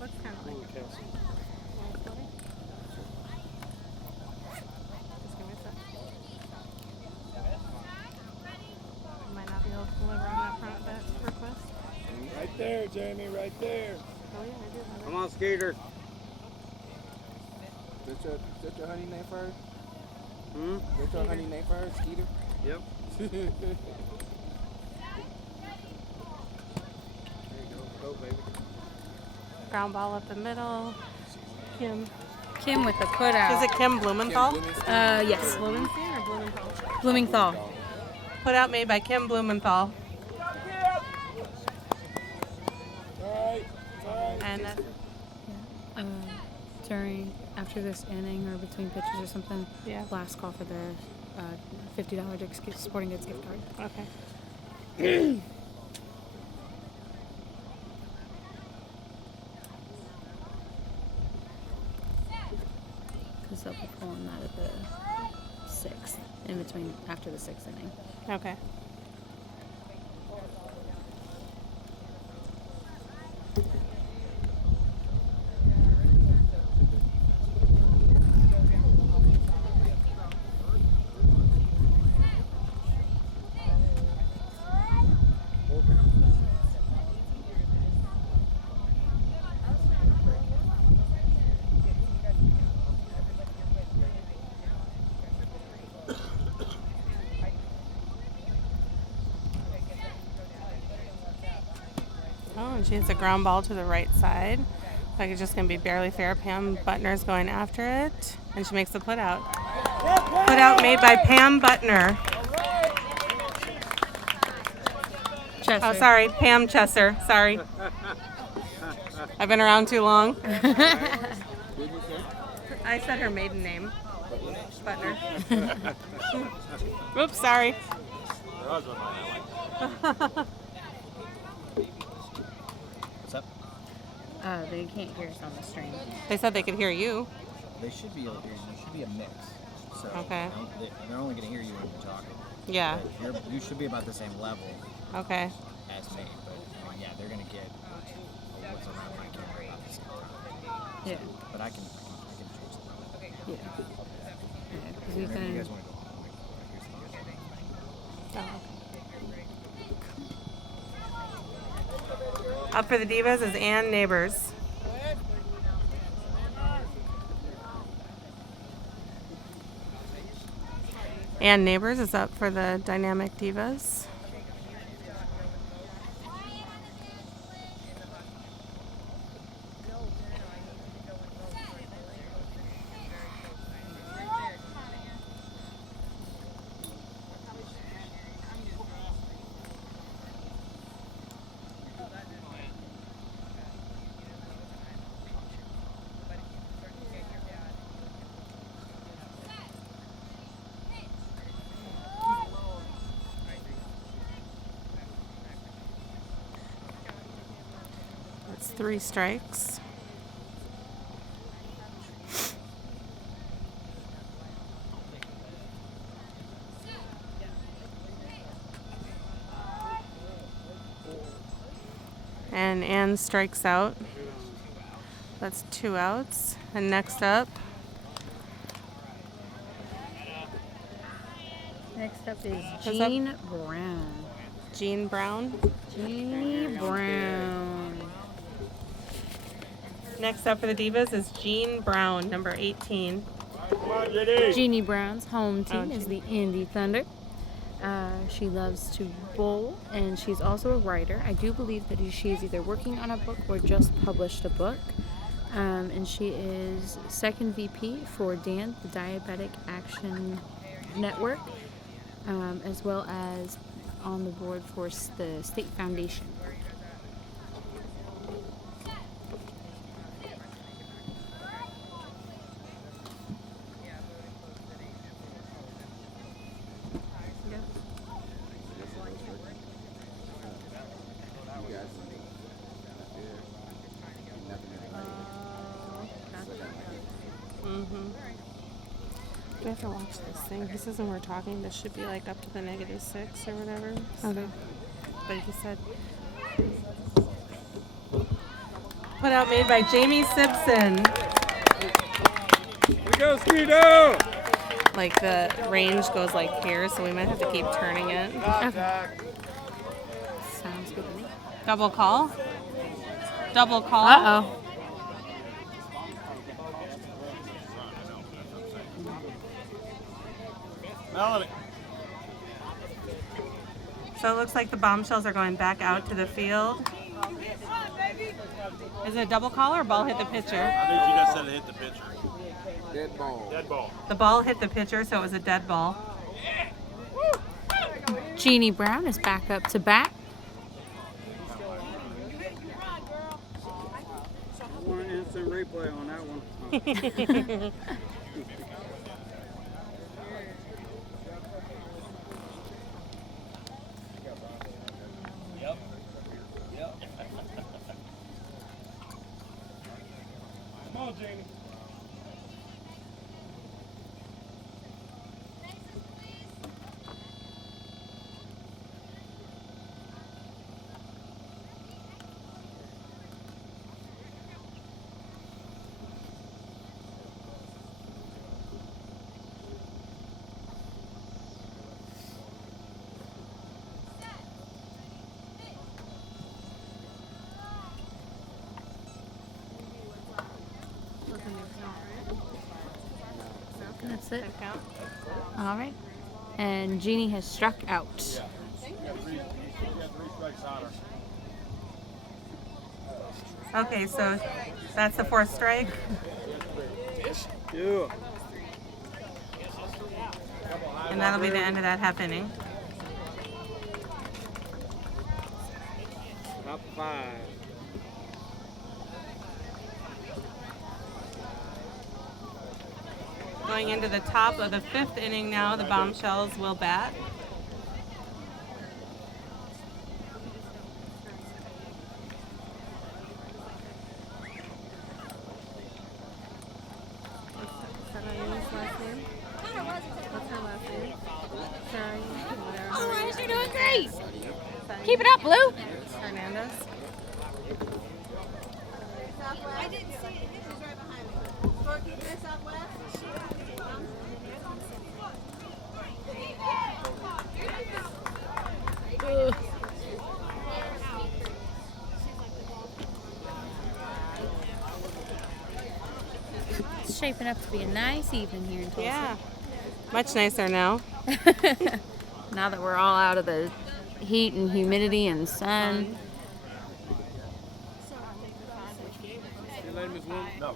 Looks kind of like Cassie. Just give me a sec. Might not be able to deliver on that front that request. Right there, Jamie, right there. Oh yeah, I do have it. Come on, Skeeter. That's your honey name first? Hmm? That's your honey name first, Skeeter? Yep. There you go. Go, baby. Ground ball up the middle. Kim. Kim with the put out. Is it Kim Blumenthal? Yes. Blumenthal or Blumenthal? Blumenthal. Put out made by Kim Blumenthal. And After this inning or between pitches or something, yeah. last call for the $50 sporting goods gift card. Okay. Because they'll be pulling that at the 6th, in between, after the 6th inning. Okay. and she hits a ground ball to the right side. Like it's just going to be barely fair. Pam Butner's going after it, and she makes the put out. Put out made by Pam Butner. Chester. Oh, sorry, Pam Chesser. Sorry. I've been around too long. I said her maiden name. Butner. Oops, sorry. What's up? They can't hear us on the stream. They said they could hear you. They should be able to hear you. There should be a mix. So Okay. they're only going to hear you when you're talking. Yeah. But you should be about the same level Okay. as me. But yeah, they're going to get what's around my camera about the same time. Yeah. But I can change that. Yeah. Because we Whenever you can. guys want to go home, here's the Up for the Divas is Ann Neighbors. Ann Neighbors is up for the Dynamic Divas. That's 3 strikes. And Ann strikes out. That's 2 outs. And next up, Next up is Who's up? Jean Brown. Jean Brown. Jeannie Brown. Next up for the Divas is Jean Brown, number 18. Jeannie Brown's home team Oh, is the Indy Thunder. She loves to bowl, and she's also a writer. I do believe that she's either working on a book or just published a book. And she is second VP for DAN, the Diabetic Action Network, as well as on the board for the State Foundation. We have to watch this thing. He says when we're talking, this should be like up to the -6 or whatever. Okay. But he said, put out made by Jamie Simpson. Here we go, Skeeto! Like the range goes like here, so we might have to keep turning it. Okay. Sounds good to me. Double call. Double call. Uh-oh. Melanie. So it looks like the Bombshells are going back out to the field. Is it a double call or ball hit the pitcher? I think you just said it hit the pitcher. Dead ball. Dead ball. The ball hit the pitcher, so it was a dead ball. Jeannie Brown is back up to bat. I want an instant replay on that one. Come on, Jamie. That's it. All right. And Jeannie has struck out. You got three strikes on her. Okay, so that's the fourth strike. Yeah. And that'll be the end of that half inning. Top 5. Going into the top of the fifth inning now, the Bombshells will bat. All right, you're doing great. Keep it up, Blue. Hernandez. I didn't see it. This is right behind me. Sparky, this Southwest? It's shaping up to be a nice evening here in Tulsa. Yeah. Much nicer now. Now that we're all out of the heat and humidity and sun. You let Miss Wilma? No.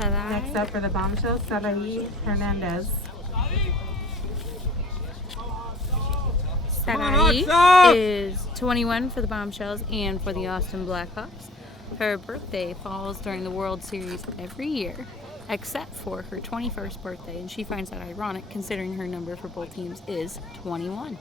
Next up for the Bombshells, Sarai Hernandez. Sarai is 21 for the Bombshells and for the Austin Blackhawks. Her birthday falls during the World Series every year, except for her 21st birthday, and she finds that ironic considering her number for both teams is 21.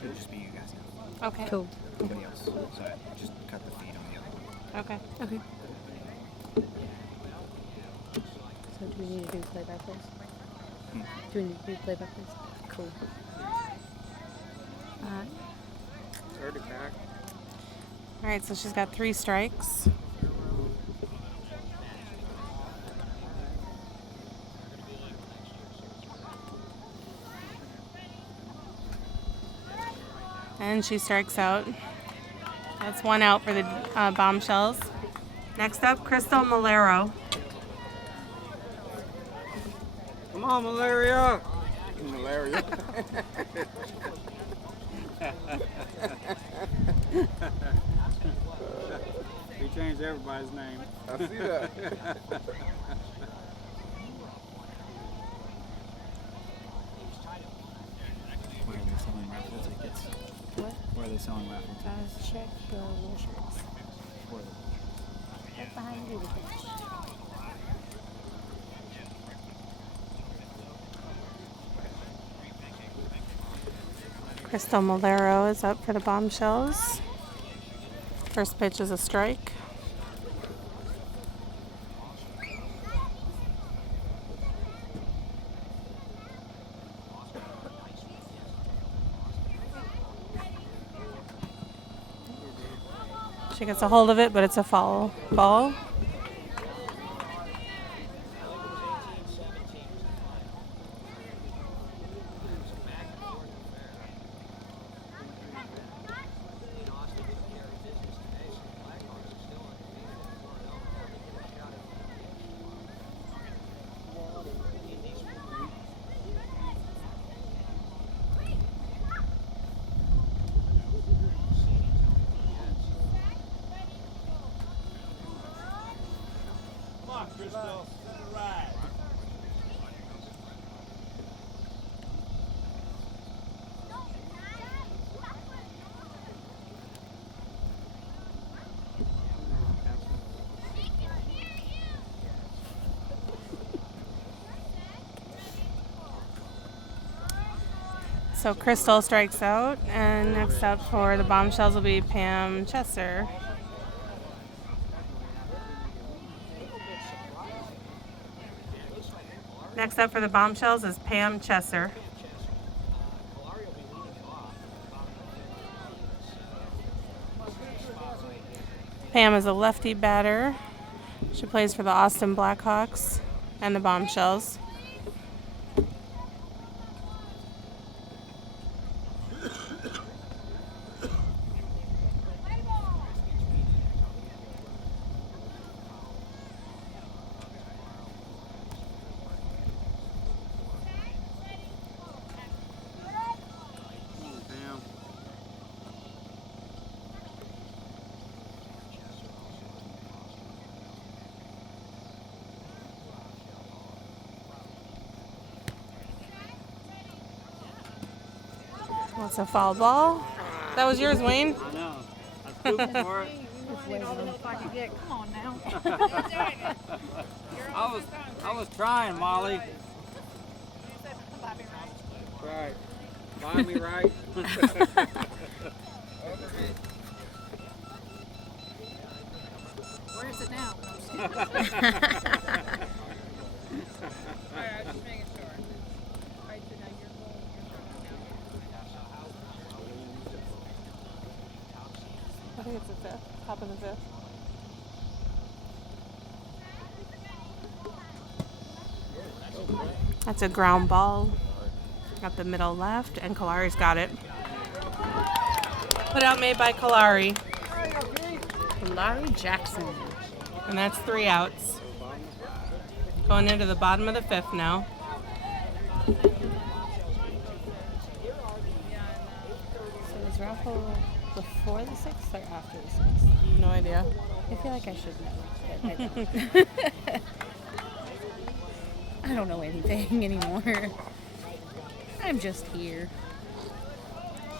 Should just be you guys now. Okay. Cool. Nobody else. So just cut the feed on the other one. Okay. Okay. So do we need to do play-by-plays? Do we need to do play-by-plays? Cool. Already back. All right, so she's got 3 strikes. And she strikes out. That's 1 out for the Bombshells. Next up, Crystal Malero. Come on, malaria. Malaria. He changed everybody's name. I see that. Where are they selling raffle tickets? What? Where are they selling raffle tickets? Check the wool shirts. Where are they? Right behind you. Crystal Malero is up for the Bombshells. First pitch is a strike. She gets a hold of it, but it's a foul ball. So Crystal strikes out, and next up for the Bombshells will be Pam Chesser. Next up for the Bombshells is Pam Chesser. Pam is a lefty batter. She plays for the Austin Blackhawks and the Bombshells. That's a foul ball. That was yours, Wayne. I know. I was moving for it. Come on now. I was trying, Molly. Right. Buy me right. Where is it now? I think it's the fifth, top of the fifth. That's a ground ball. Got the middle left, and Kalari's got it. Put out made by Kalari. Kalari Jackson. And that's 3 outs. Going into the bottom of the fifth now. So is raffle before the 6th or after the 6th? No idea. I feel like I should know, but I don't. I don't know anything anymore. I'm just here.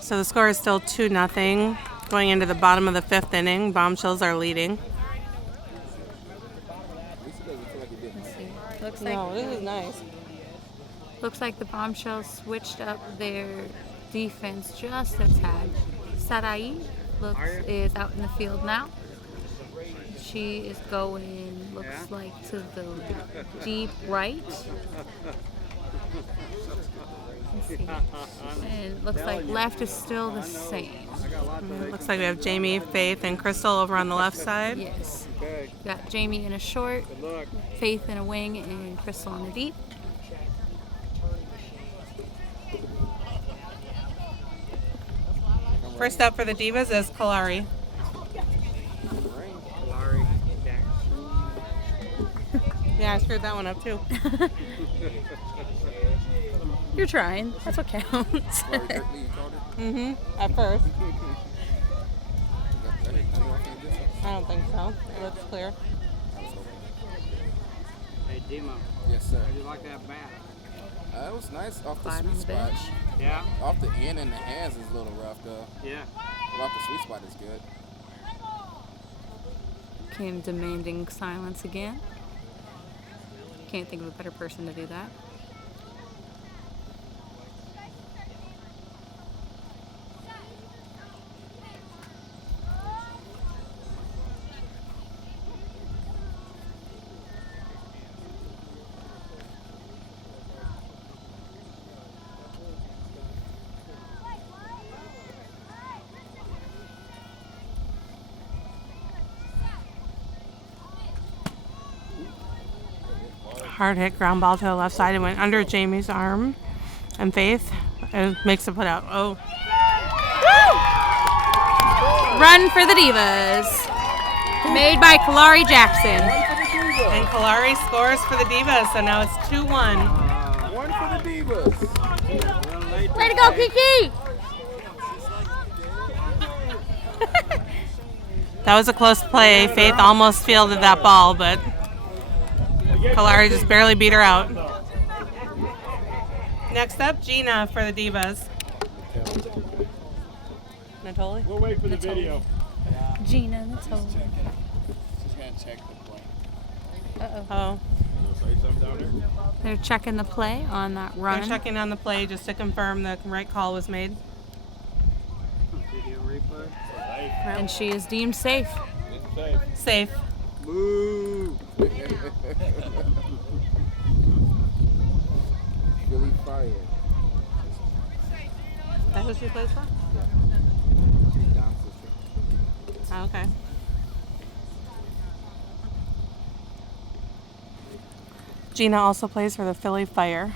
So the score is still 2-0. Going into the bottom of the fifth inning, Bombshells are leading. Let's see. Looks No, like this is nice. looks like the Bombshells switched up their defense just a tad. Sarai is out in the field now. She is going, looks like, to the deep right. Let's see. And it looks like left is still the same. Looks like we have Jamie, Faith, and Crystal over on the left side. Yes. Got Jamie in a short, Faith in a wing, and Crystal on the deep. First up for the Divas is Kalari. Yeah, I screwed that one up too. You're trying. That's what counts. At first. I don't think so. It looks clear. Hey, Demo. Yes, sir. How do you like that bat? It was nice off the Fine sweet on the spot. bench. Yeah? Off the end and the hands is a little rough, though. Yeah. But off the sweet spot is good. Kim demanding silence again. Can't think of a better person to do that. Hard hit ground ball to the left side. It went under Jamie's arm. And Faith makes a put out. Oh. Run for the Divas. Made by Kalari Jackson. And Kalari scores for the Divas, so now it's 2-1. One for the Divas. Way to go, Kiki! That was a close play. Faith almost fielded that ball, but Kalari just barely beat her out. Next up, Gina for the Divas. Natoli? We'll wait for the video. Gina Natoli. She's gonna check the play. Oh. Say something down there. They're checking the play on that run. They're checking on the play just to confirm the right call was made. Video replay. And she is deemed safe. Safe. Move. Philly Fire. That's what she plays for? She's down sister. Oh, okay. Gina also plays for the Philly Fire.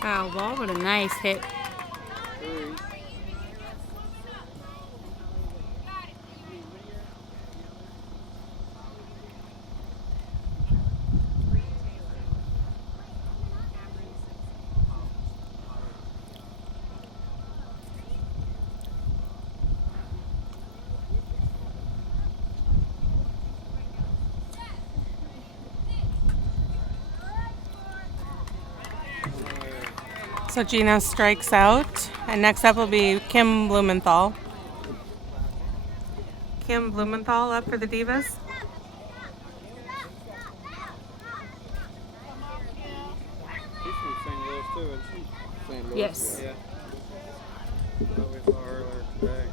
Foul ball, what a nice hit. So Gina strikes out. And next up will be Kim Blumenthal. Kim Blumenthal up for the Divas. She's from St. Louis too, isn't she? St. Louis. Yes. Yeah. Thought we saw her earlier today.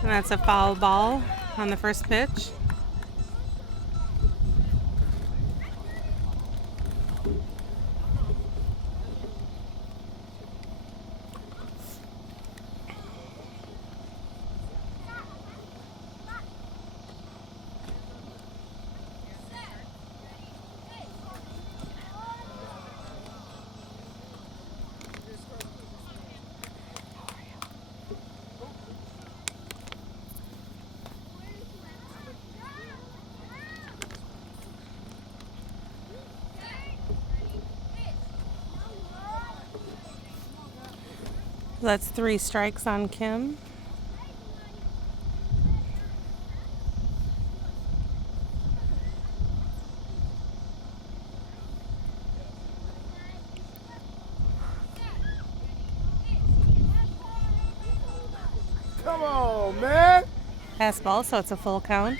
And that's a foul ball on the first pitch. That's 3 strikes on Kim. Come on, man. Pass ball, so it's a full count.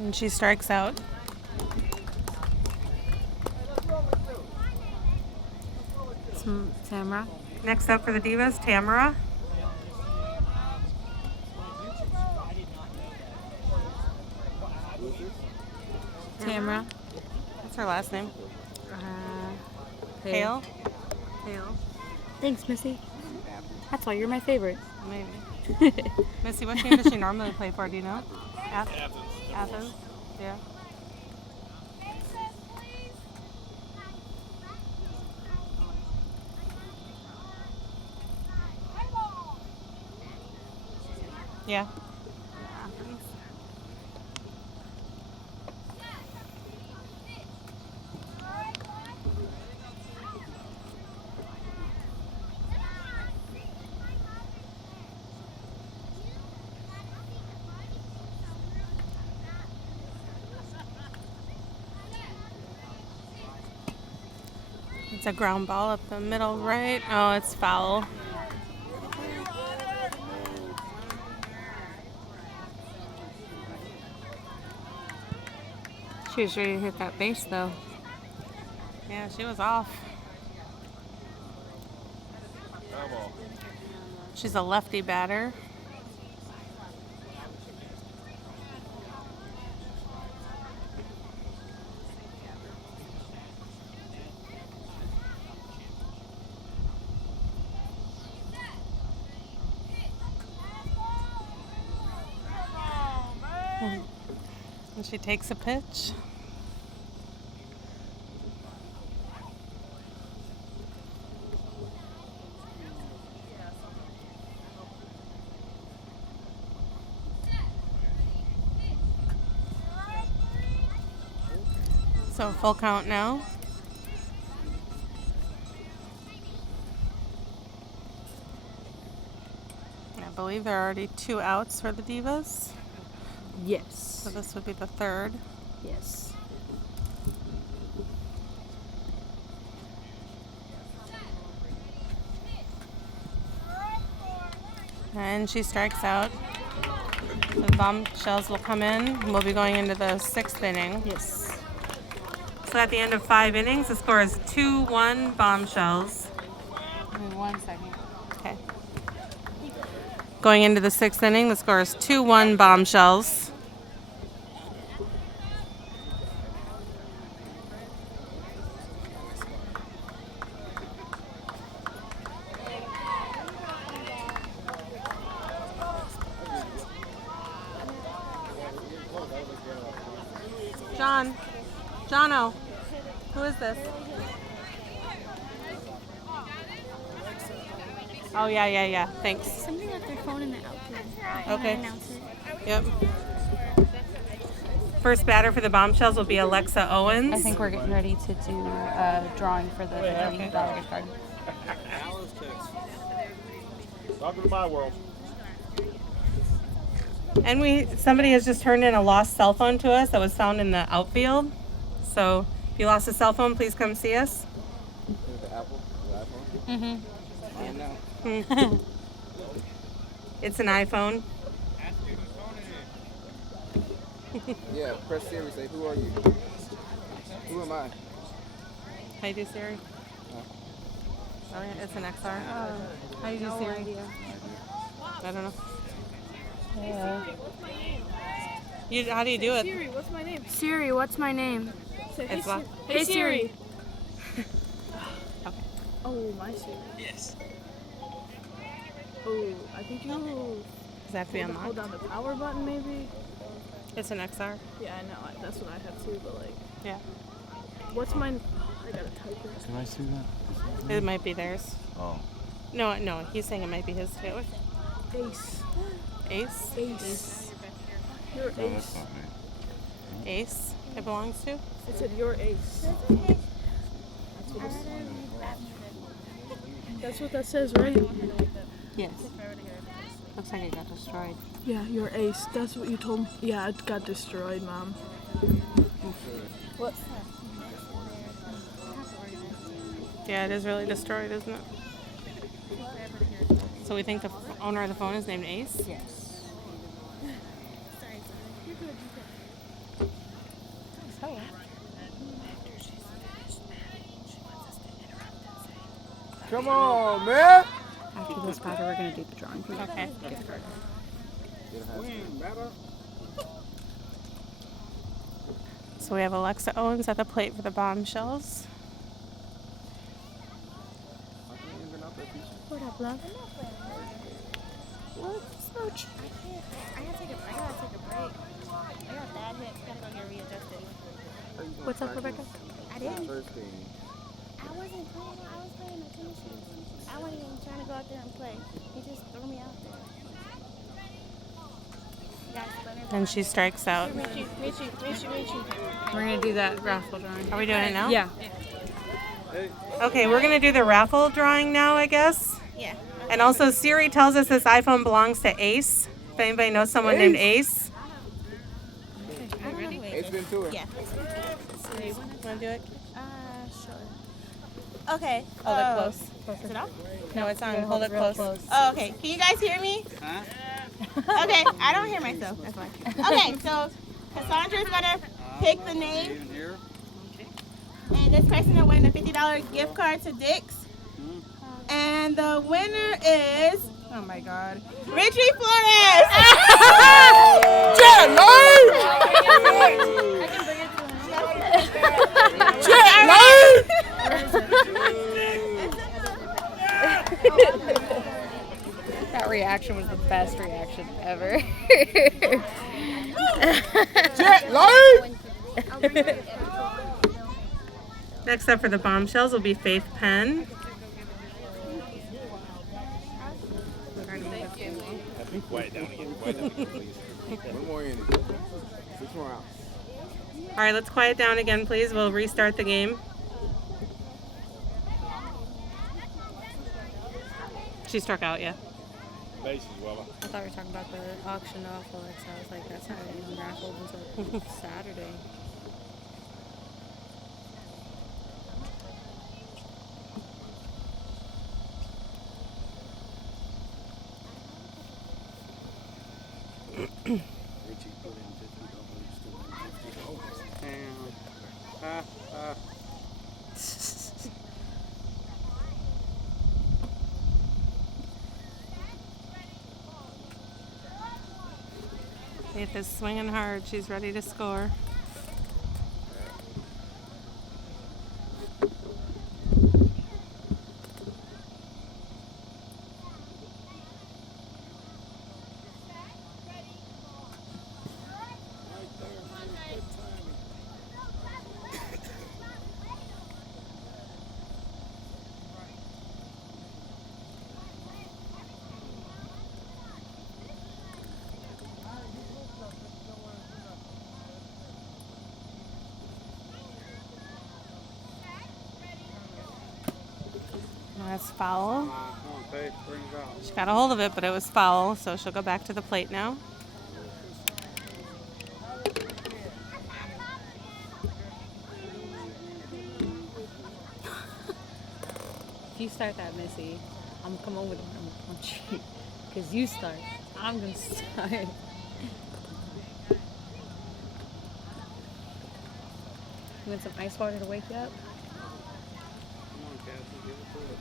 And she strikes out. Tamara. Next up for the Divas, Tamara. Tamara. What's her last name? Hale? Hale. Thanks, Missy. That's why you're my favorite. Maybe. Missy, what team does she normally play for? Do you know? Athens. Athens? Yeah. Yeah. Athens. It's a ground ball up the middle right. Oh, it's foul. She was ready to hit that base though. Yeah, she was off. She's a lefty batter. And she takes a pitch. So full count now. I believe there are already 2 outs for the Divas. Yes. So this would be the third. Yes. And she strikes out. So the Bombshells will come in. And we'll be going into the 6th inning. Yes. So at the end of 5 innings, the score is 2-1 Bombshells. Give me 1 second. Okay. Going into the 6th inning, the score is 2-1 Bombshells. Jono, who is this? Oh, yeah. Thanks. Somebody left their phone in the outfield. Okay. Announce it. Yep. First batter for the Bombshells will be Alexa Owens. I think we're getting ready to do a drawing for the $50 gift card. Welcome to my world. And somebody has just turned in a lost cell phone to us that was found in the outfield. So if you lost a cell phone, please come see us. The Apple? The iPhone? Mm-hmm. I know. It's an iPhone. Yeah, press Siri, say, who are you? Who am I? How you do Siri? Oh, yeah, it's an XR. How you do Siri? I don't know. How do you do it? Siri, what's my name? Siri, what's my name? Say, It's what? Hey Siri. Okay. Oh, my Siri. Yes. Oh, I think you Does that have to be hold unlocked? down the power button maybe. It's an XR. Yeah, I know. That's what I have too. But like, Yeah. what's mine? Oh, I gotta type it. Can I see that? It might be theirs. Oh. No, he's saying it might be his too. Ace. Ace? Ace. Your No, that's ace. not me. Ace? It belongs to? It said your ace. That's what that says, right? Yes. Looks like it got destroyed. Yeah, your ace. That's what you told me. Yeah, it got destroyed, Mom. What? Yeah, it is really destroyed, isn't it? So we think the owner of the phone is named Ace? Yes. Come on, man! After this batter, we're going to do the drawing for the Okay. gift card. So we have Alexa Owens at the plate for the Bombshells. What up, love? What? Smooch. I gotta take a break. I got bad hips. Gotta go get readjusted. What's up, Rebecca? I didn't. First thing. I wasn't playing. I was playing my tennis shoes. I wasn't even trying to go out there and play. He just threw me out there. And she strikes out. Richie. We're going to do that raffle drawing. Are we doing it now? Yeah. Okay, we're going to do the raffle drawing now, I guess. Yeah. And also, Siri tells us this iPhone belongs to Ace. If anybody knows someone named Ace. Ace Ventura. Yeah. Want to do it? Sure. Okay. Hold it close. Is it off? No, it's on. Hold it close. Oh, okay. Can you guys hear me? Huh? Okay, I don't hear myself. That's fine. Okay, so Cassandra's gonna pick the name, Even here? and this person will win a $50 gift card to Dick's. And the winner is, oh my God, Richie Flores. That reaction was the best reaction ever. Next up for the Bombshells will be Faith Penn. Quiet down again, please. One more inning. 6 more outs. All right, let's quiet down again, please. We'll restart the game. She struck out, yeah. Bases, well. I thought we were talking about the auction off, Alexa. I was like, that's not even raffled until Saturday. Richie put in $50 to Faith is swinging hard. She's ready to score. That's foul. Come on, Faith, bring it out. She got a hold of it, but it was foul, so she'll go back to the plate now. If you start that, Missy, I'm gonna come over there and I'm gonna punch you. Because you start. I'm gonna start. You want some ice water to wake you up? Come on, Cassie, give it to it.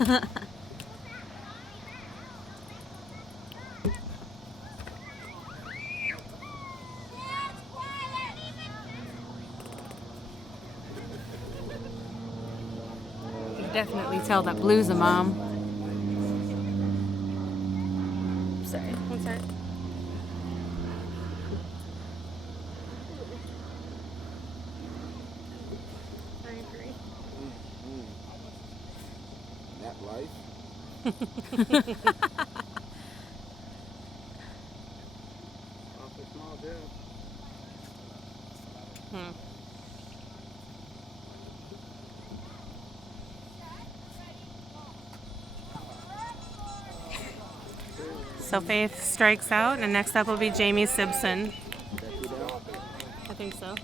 You can definitely tell that Blue's a mom. Sorry. What's that? Nap life. Awful small job. So Faith strikes out, and next up will be Jamie Simpson. I think so.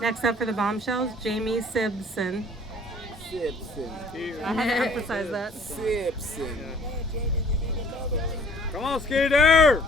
Next up for the Bombshells, Jamie Simpson. Simpson. I have to emphasize that. Simpson. Come on, Skeeter!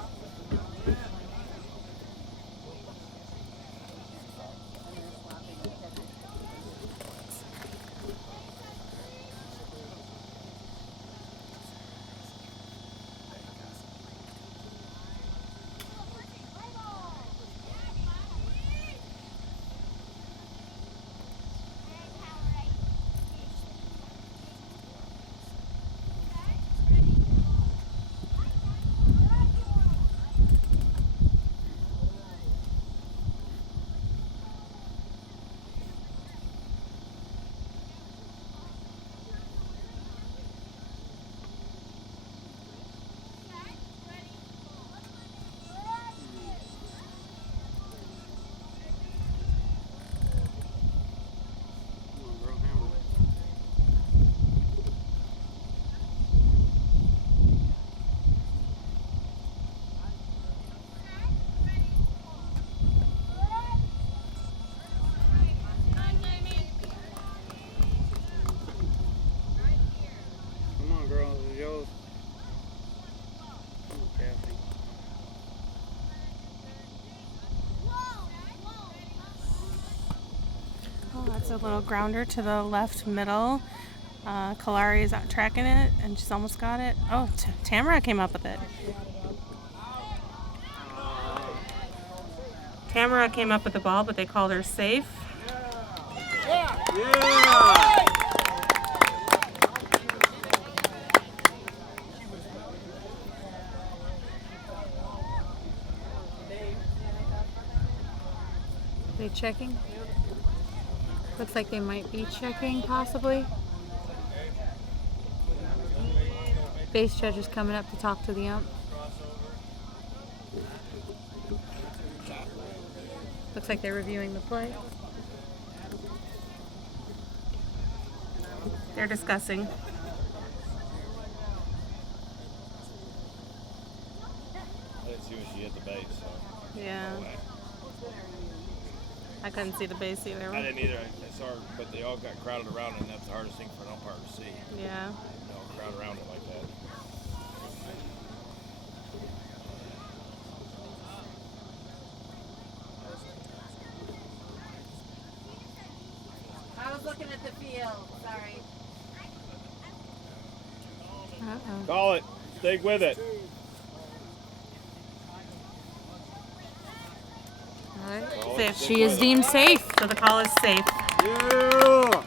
It's a little grounder to the left middle. Kalari is out tracking it, and she's almost got it. Oh, Tamara came up with it. Tamara came up with the ball, but they called her safe. They checking? Looks like they might be checking, possibly. Base judge is coming up to talk to the ump. Looks like they're reviewing the play. They're discussing. I didn't see when she hit the base, so. Yeah. I couldn't see the base either. I didn't either. I saw her, but they all got crowded around it, and that's the hardest thing for an umpire to see. Yeah. You know, crowd around it like that. I was looking at the field. Sorry. Uh-oh. Call it. Stick with it. All right. She is deemed safe. So the call is safe. Yeah.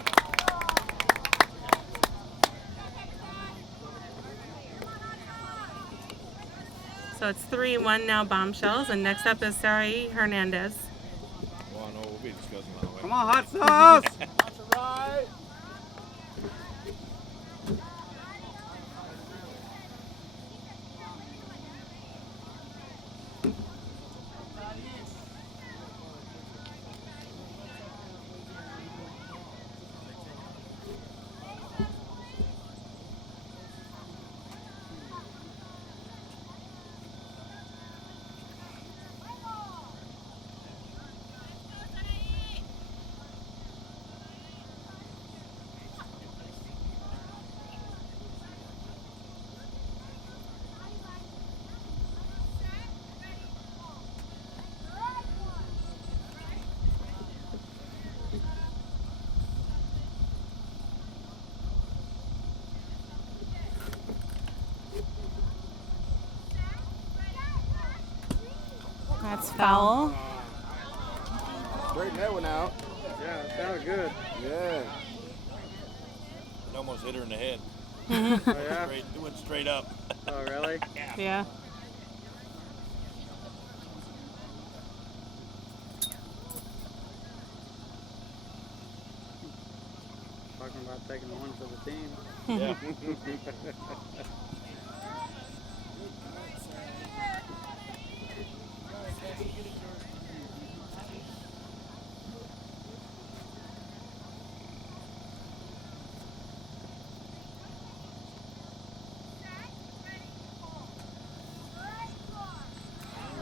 So it's 3-1 now, Bombshells, and next up is Sarai Hernandez. Well, I know we'll be discussing that later. Come on, hot sauce! That's foul. Straighten that one out. Yeah, it sounded good. Yeah. It almost hit her in the head. Oh, yeah? It went straight up. Oh, really? Yeah. Talking about taking one for the team. Yeah.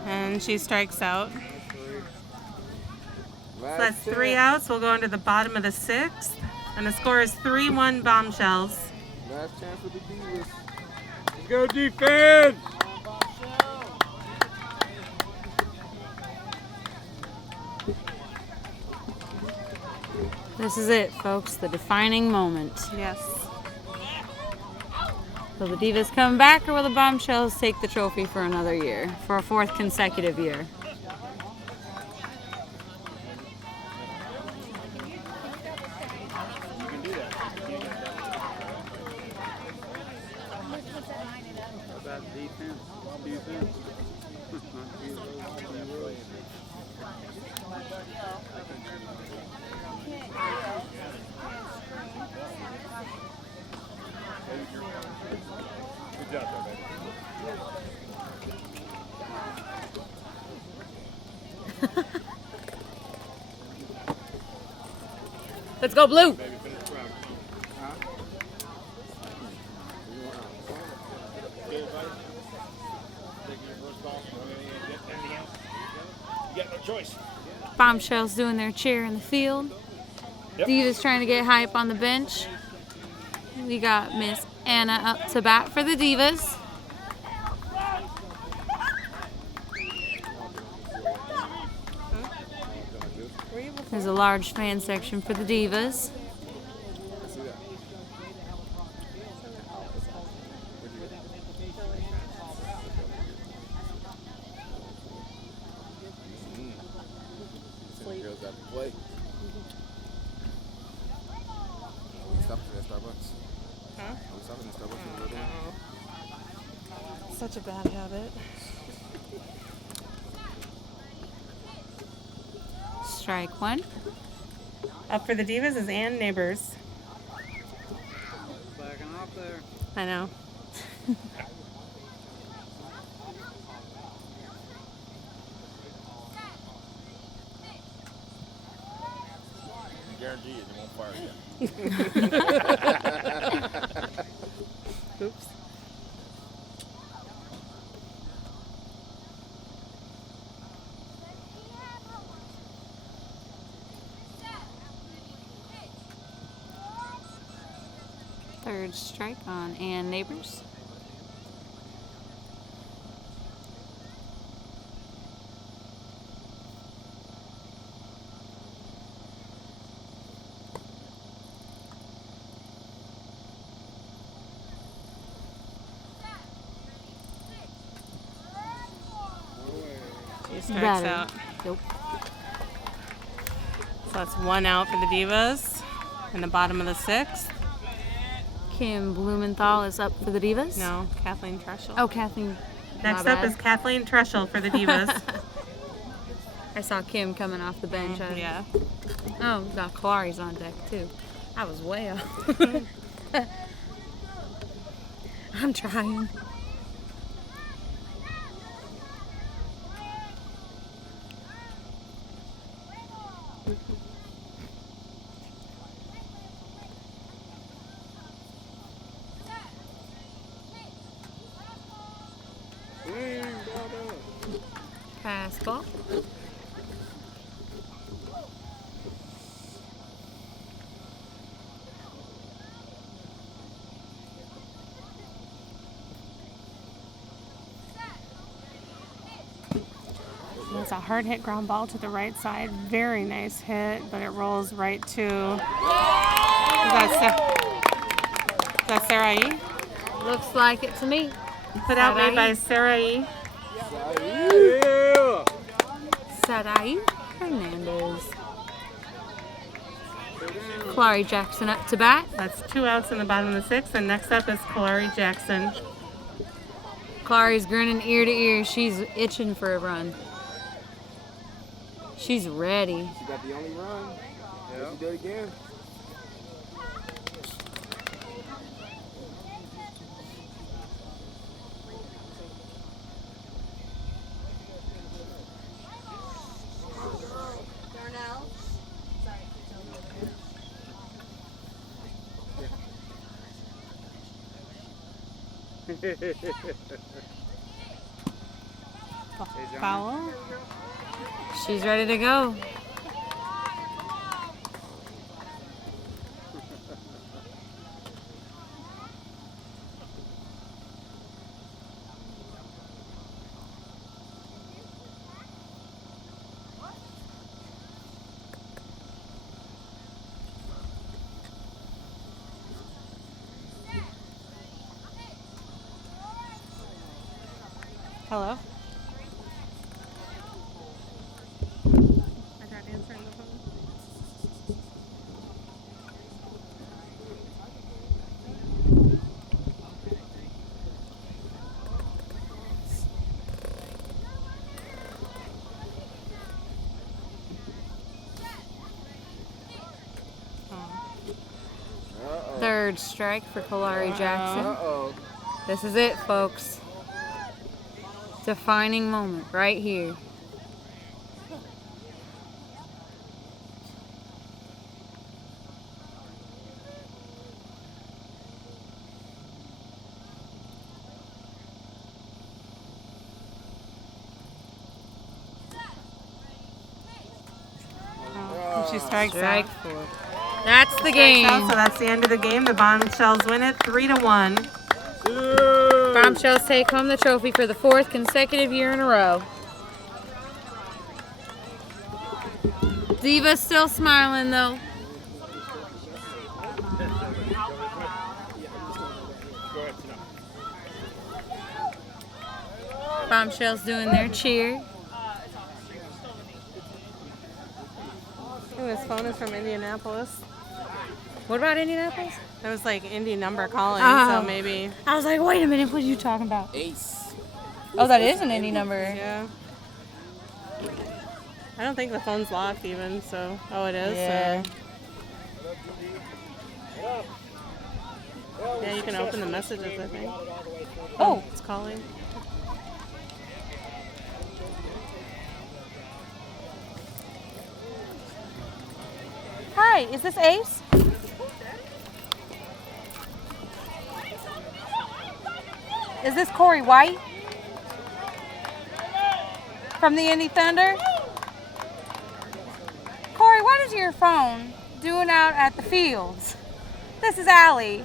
And she strikes out. So Last that's 3 chance. outs. We'll go into the bottom of the 6th. And the score is 3-1 Bombshells. Last chance for the Divas. Let's go defense! This is it, folks, the defining moment. Yes. Will the Divas come back, or will the Bombshells take the trophy for another year, for a 4th consecutive year? How about defense? Defense. Good job, there, baby. Let's go, Blue! Baby, finish the round. Good advice. Taking your first ball. Anything else? You got no choice. Bombshells doing their cheer in the field. Yep. Divas trying to get hype on the bench. We got Miss Anna up to bat for the Divas. Were you able There's a large fan section for the Divas. Girls at the plate. We stopped at Starbucks. Huh? We stopped at Starbucks. Such a bad habit. Strike one. Up for the Divas is Ann Neighbors. Backing off there. I know. Guarantee you, they won't fire you. Oops. Third strike on Ann Neighbors. She strikes Battered. out. Nope. So that's one out for the Divas. In the bottom of the sixth. Kim Blumenthal is up for the Divas. No, Kathleen Trushell. Oh, Kathleen. Next my up bad. is Kathleen Trushell for the Divas. I saw Kim coming off the bench. Yeah. Oh, no, Kalari's on deck too. I was way off. I'm trying. Pass ball. That's a hard hit ground ball to the right side. Very nice hit, but it rolls right to. Is that Sarah E? Looks like it to me. Put out made by Sarah E. Sarai Hernandez. Clary Jackson up to bat. That's 2 outs in the bottom of the sixth, and next up is Kalari Jackson. Clary's grinning ear to ear. She's itching for a run. She's ready. She got the only run. Yeah. She do it again. Foul. She's ready to go. Hello. I tried answering the phone. Third strike for Kalari Jackson. Uh-oh. This is it, folks. Defining moment right here. And she strikes Strike out. four. That's the game. So that's the end of the game. The Bombshells win it 3-1. Bombshells take home the trophy for the 4th consecutive year in a row. Diva's still smiling though. Bombshells doing their cheer. And this phone is from Indianapolis. What about Indianapolis? It was like Indy number calling, Oh. so maybe. I was like, wait a minute, what are you talking about? Ace. Oh, that is an Indy number. Yeah. I don't think the phone's locked even, so. Oh, it is? Yeah. Yeah, you can open the messages, I think. Oh. It's calling. Hi, is this Ace? Is this Corey White? From the Indy Thunder? Corey, what is your phone doing out at the fields? This is Allie.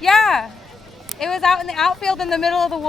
Yeah. It was out in the outfield in the middle of the woods.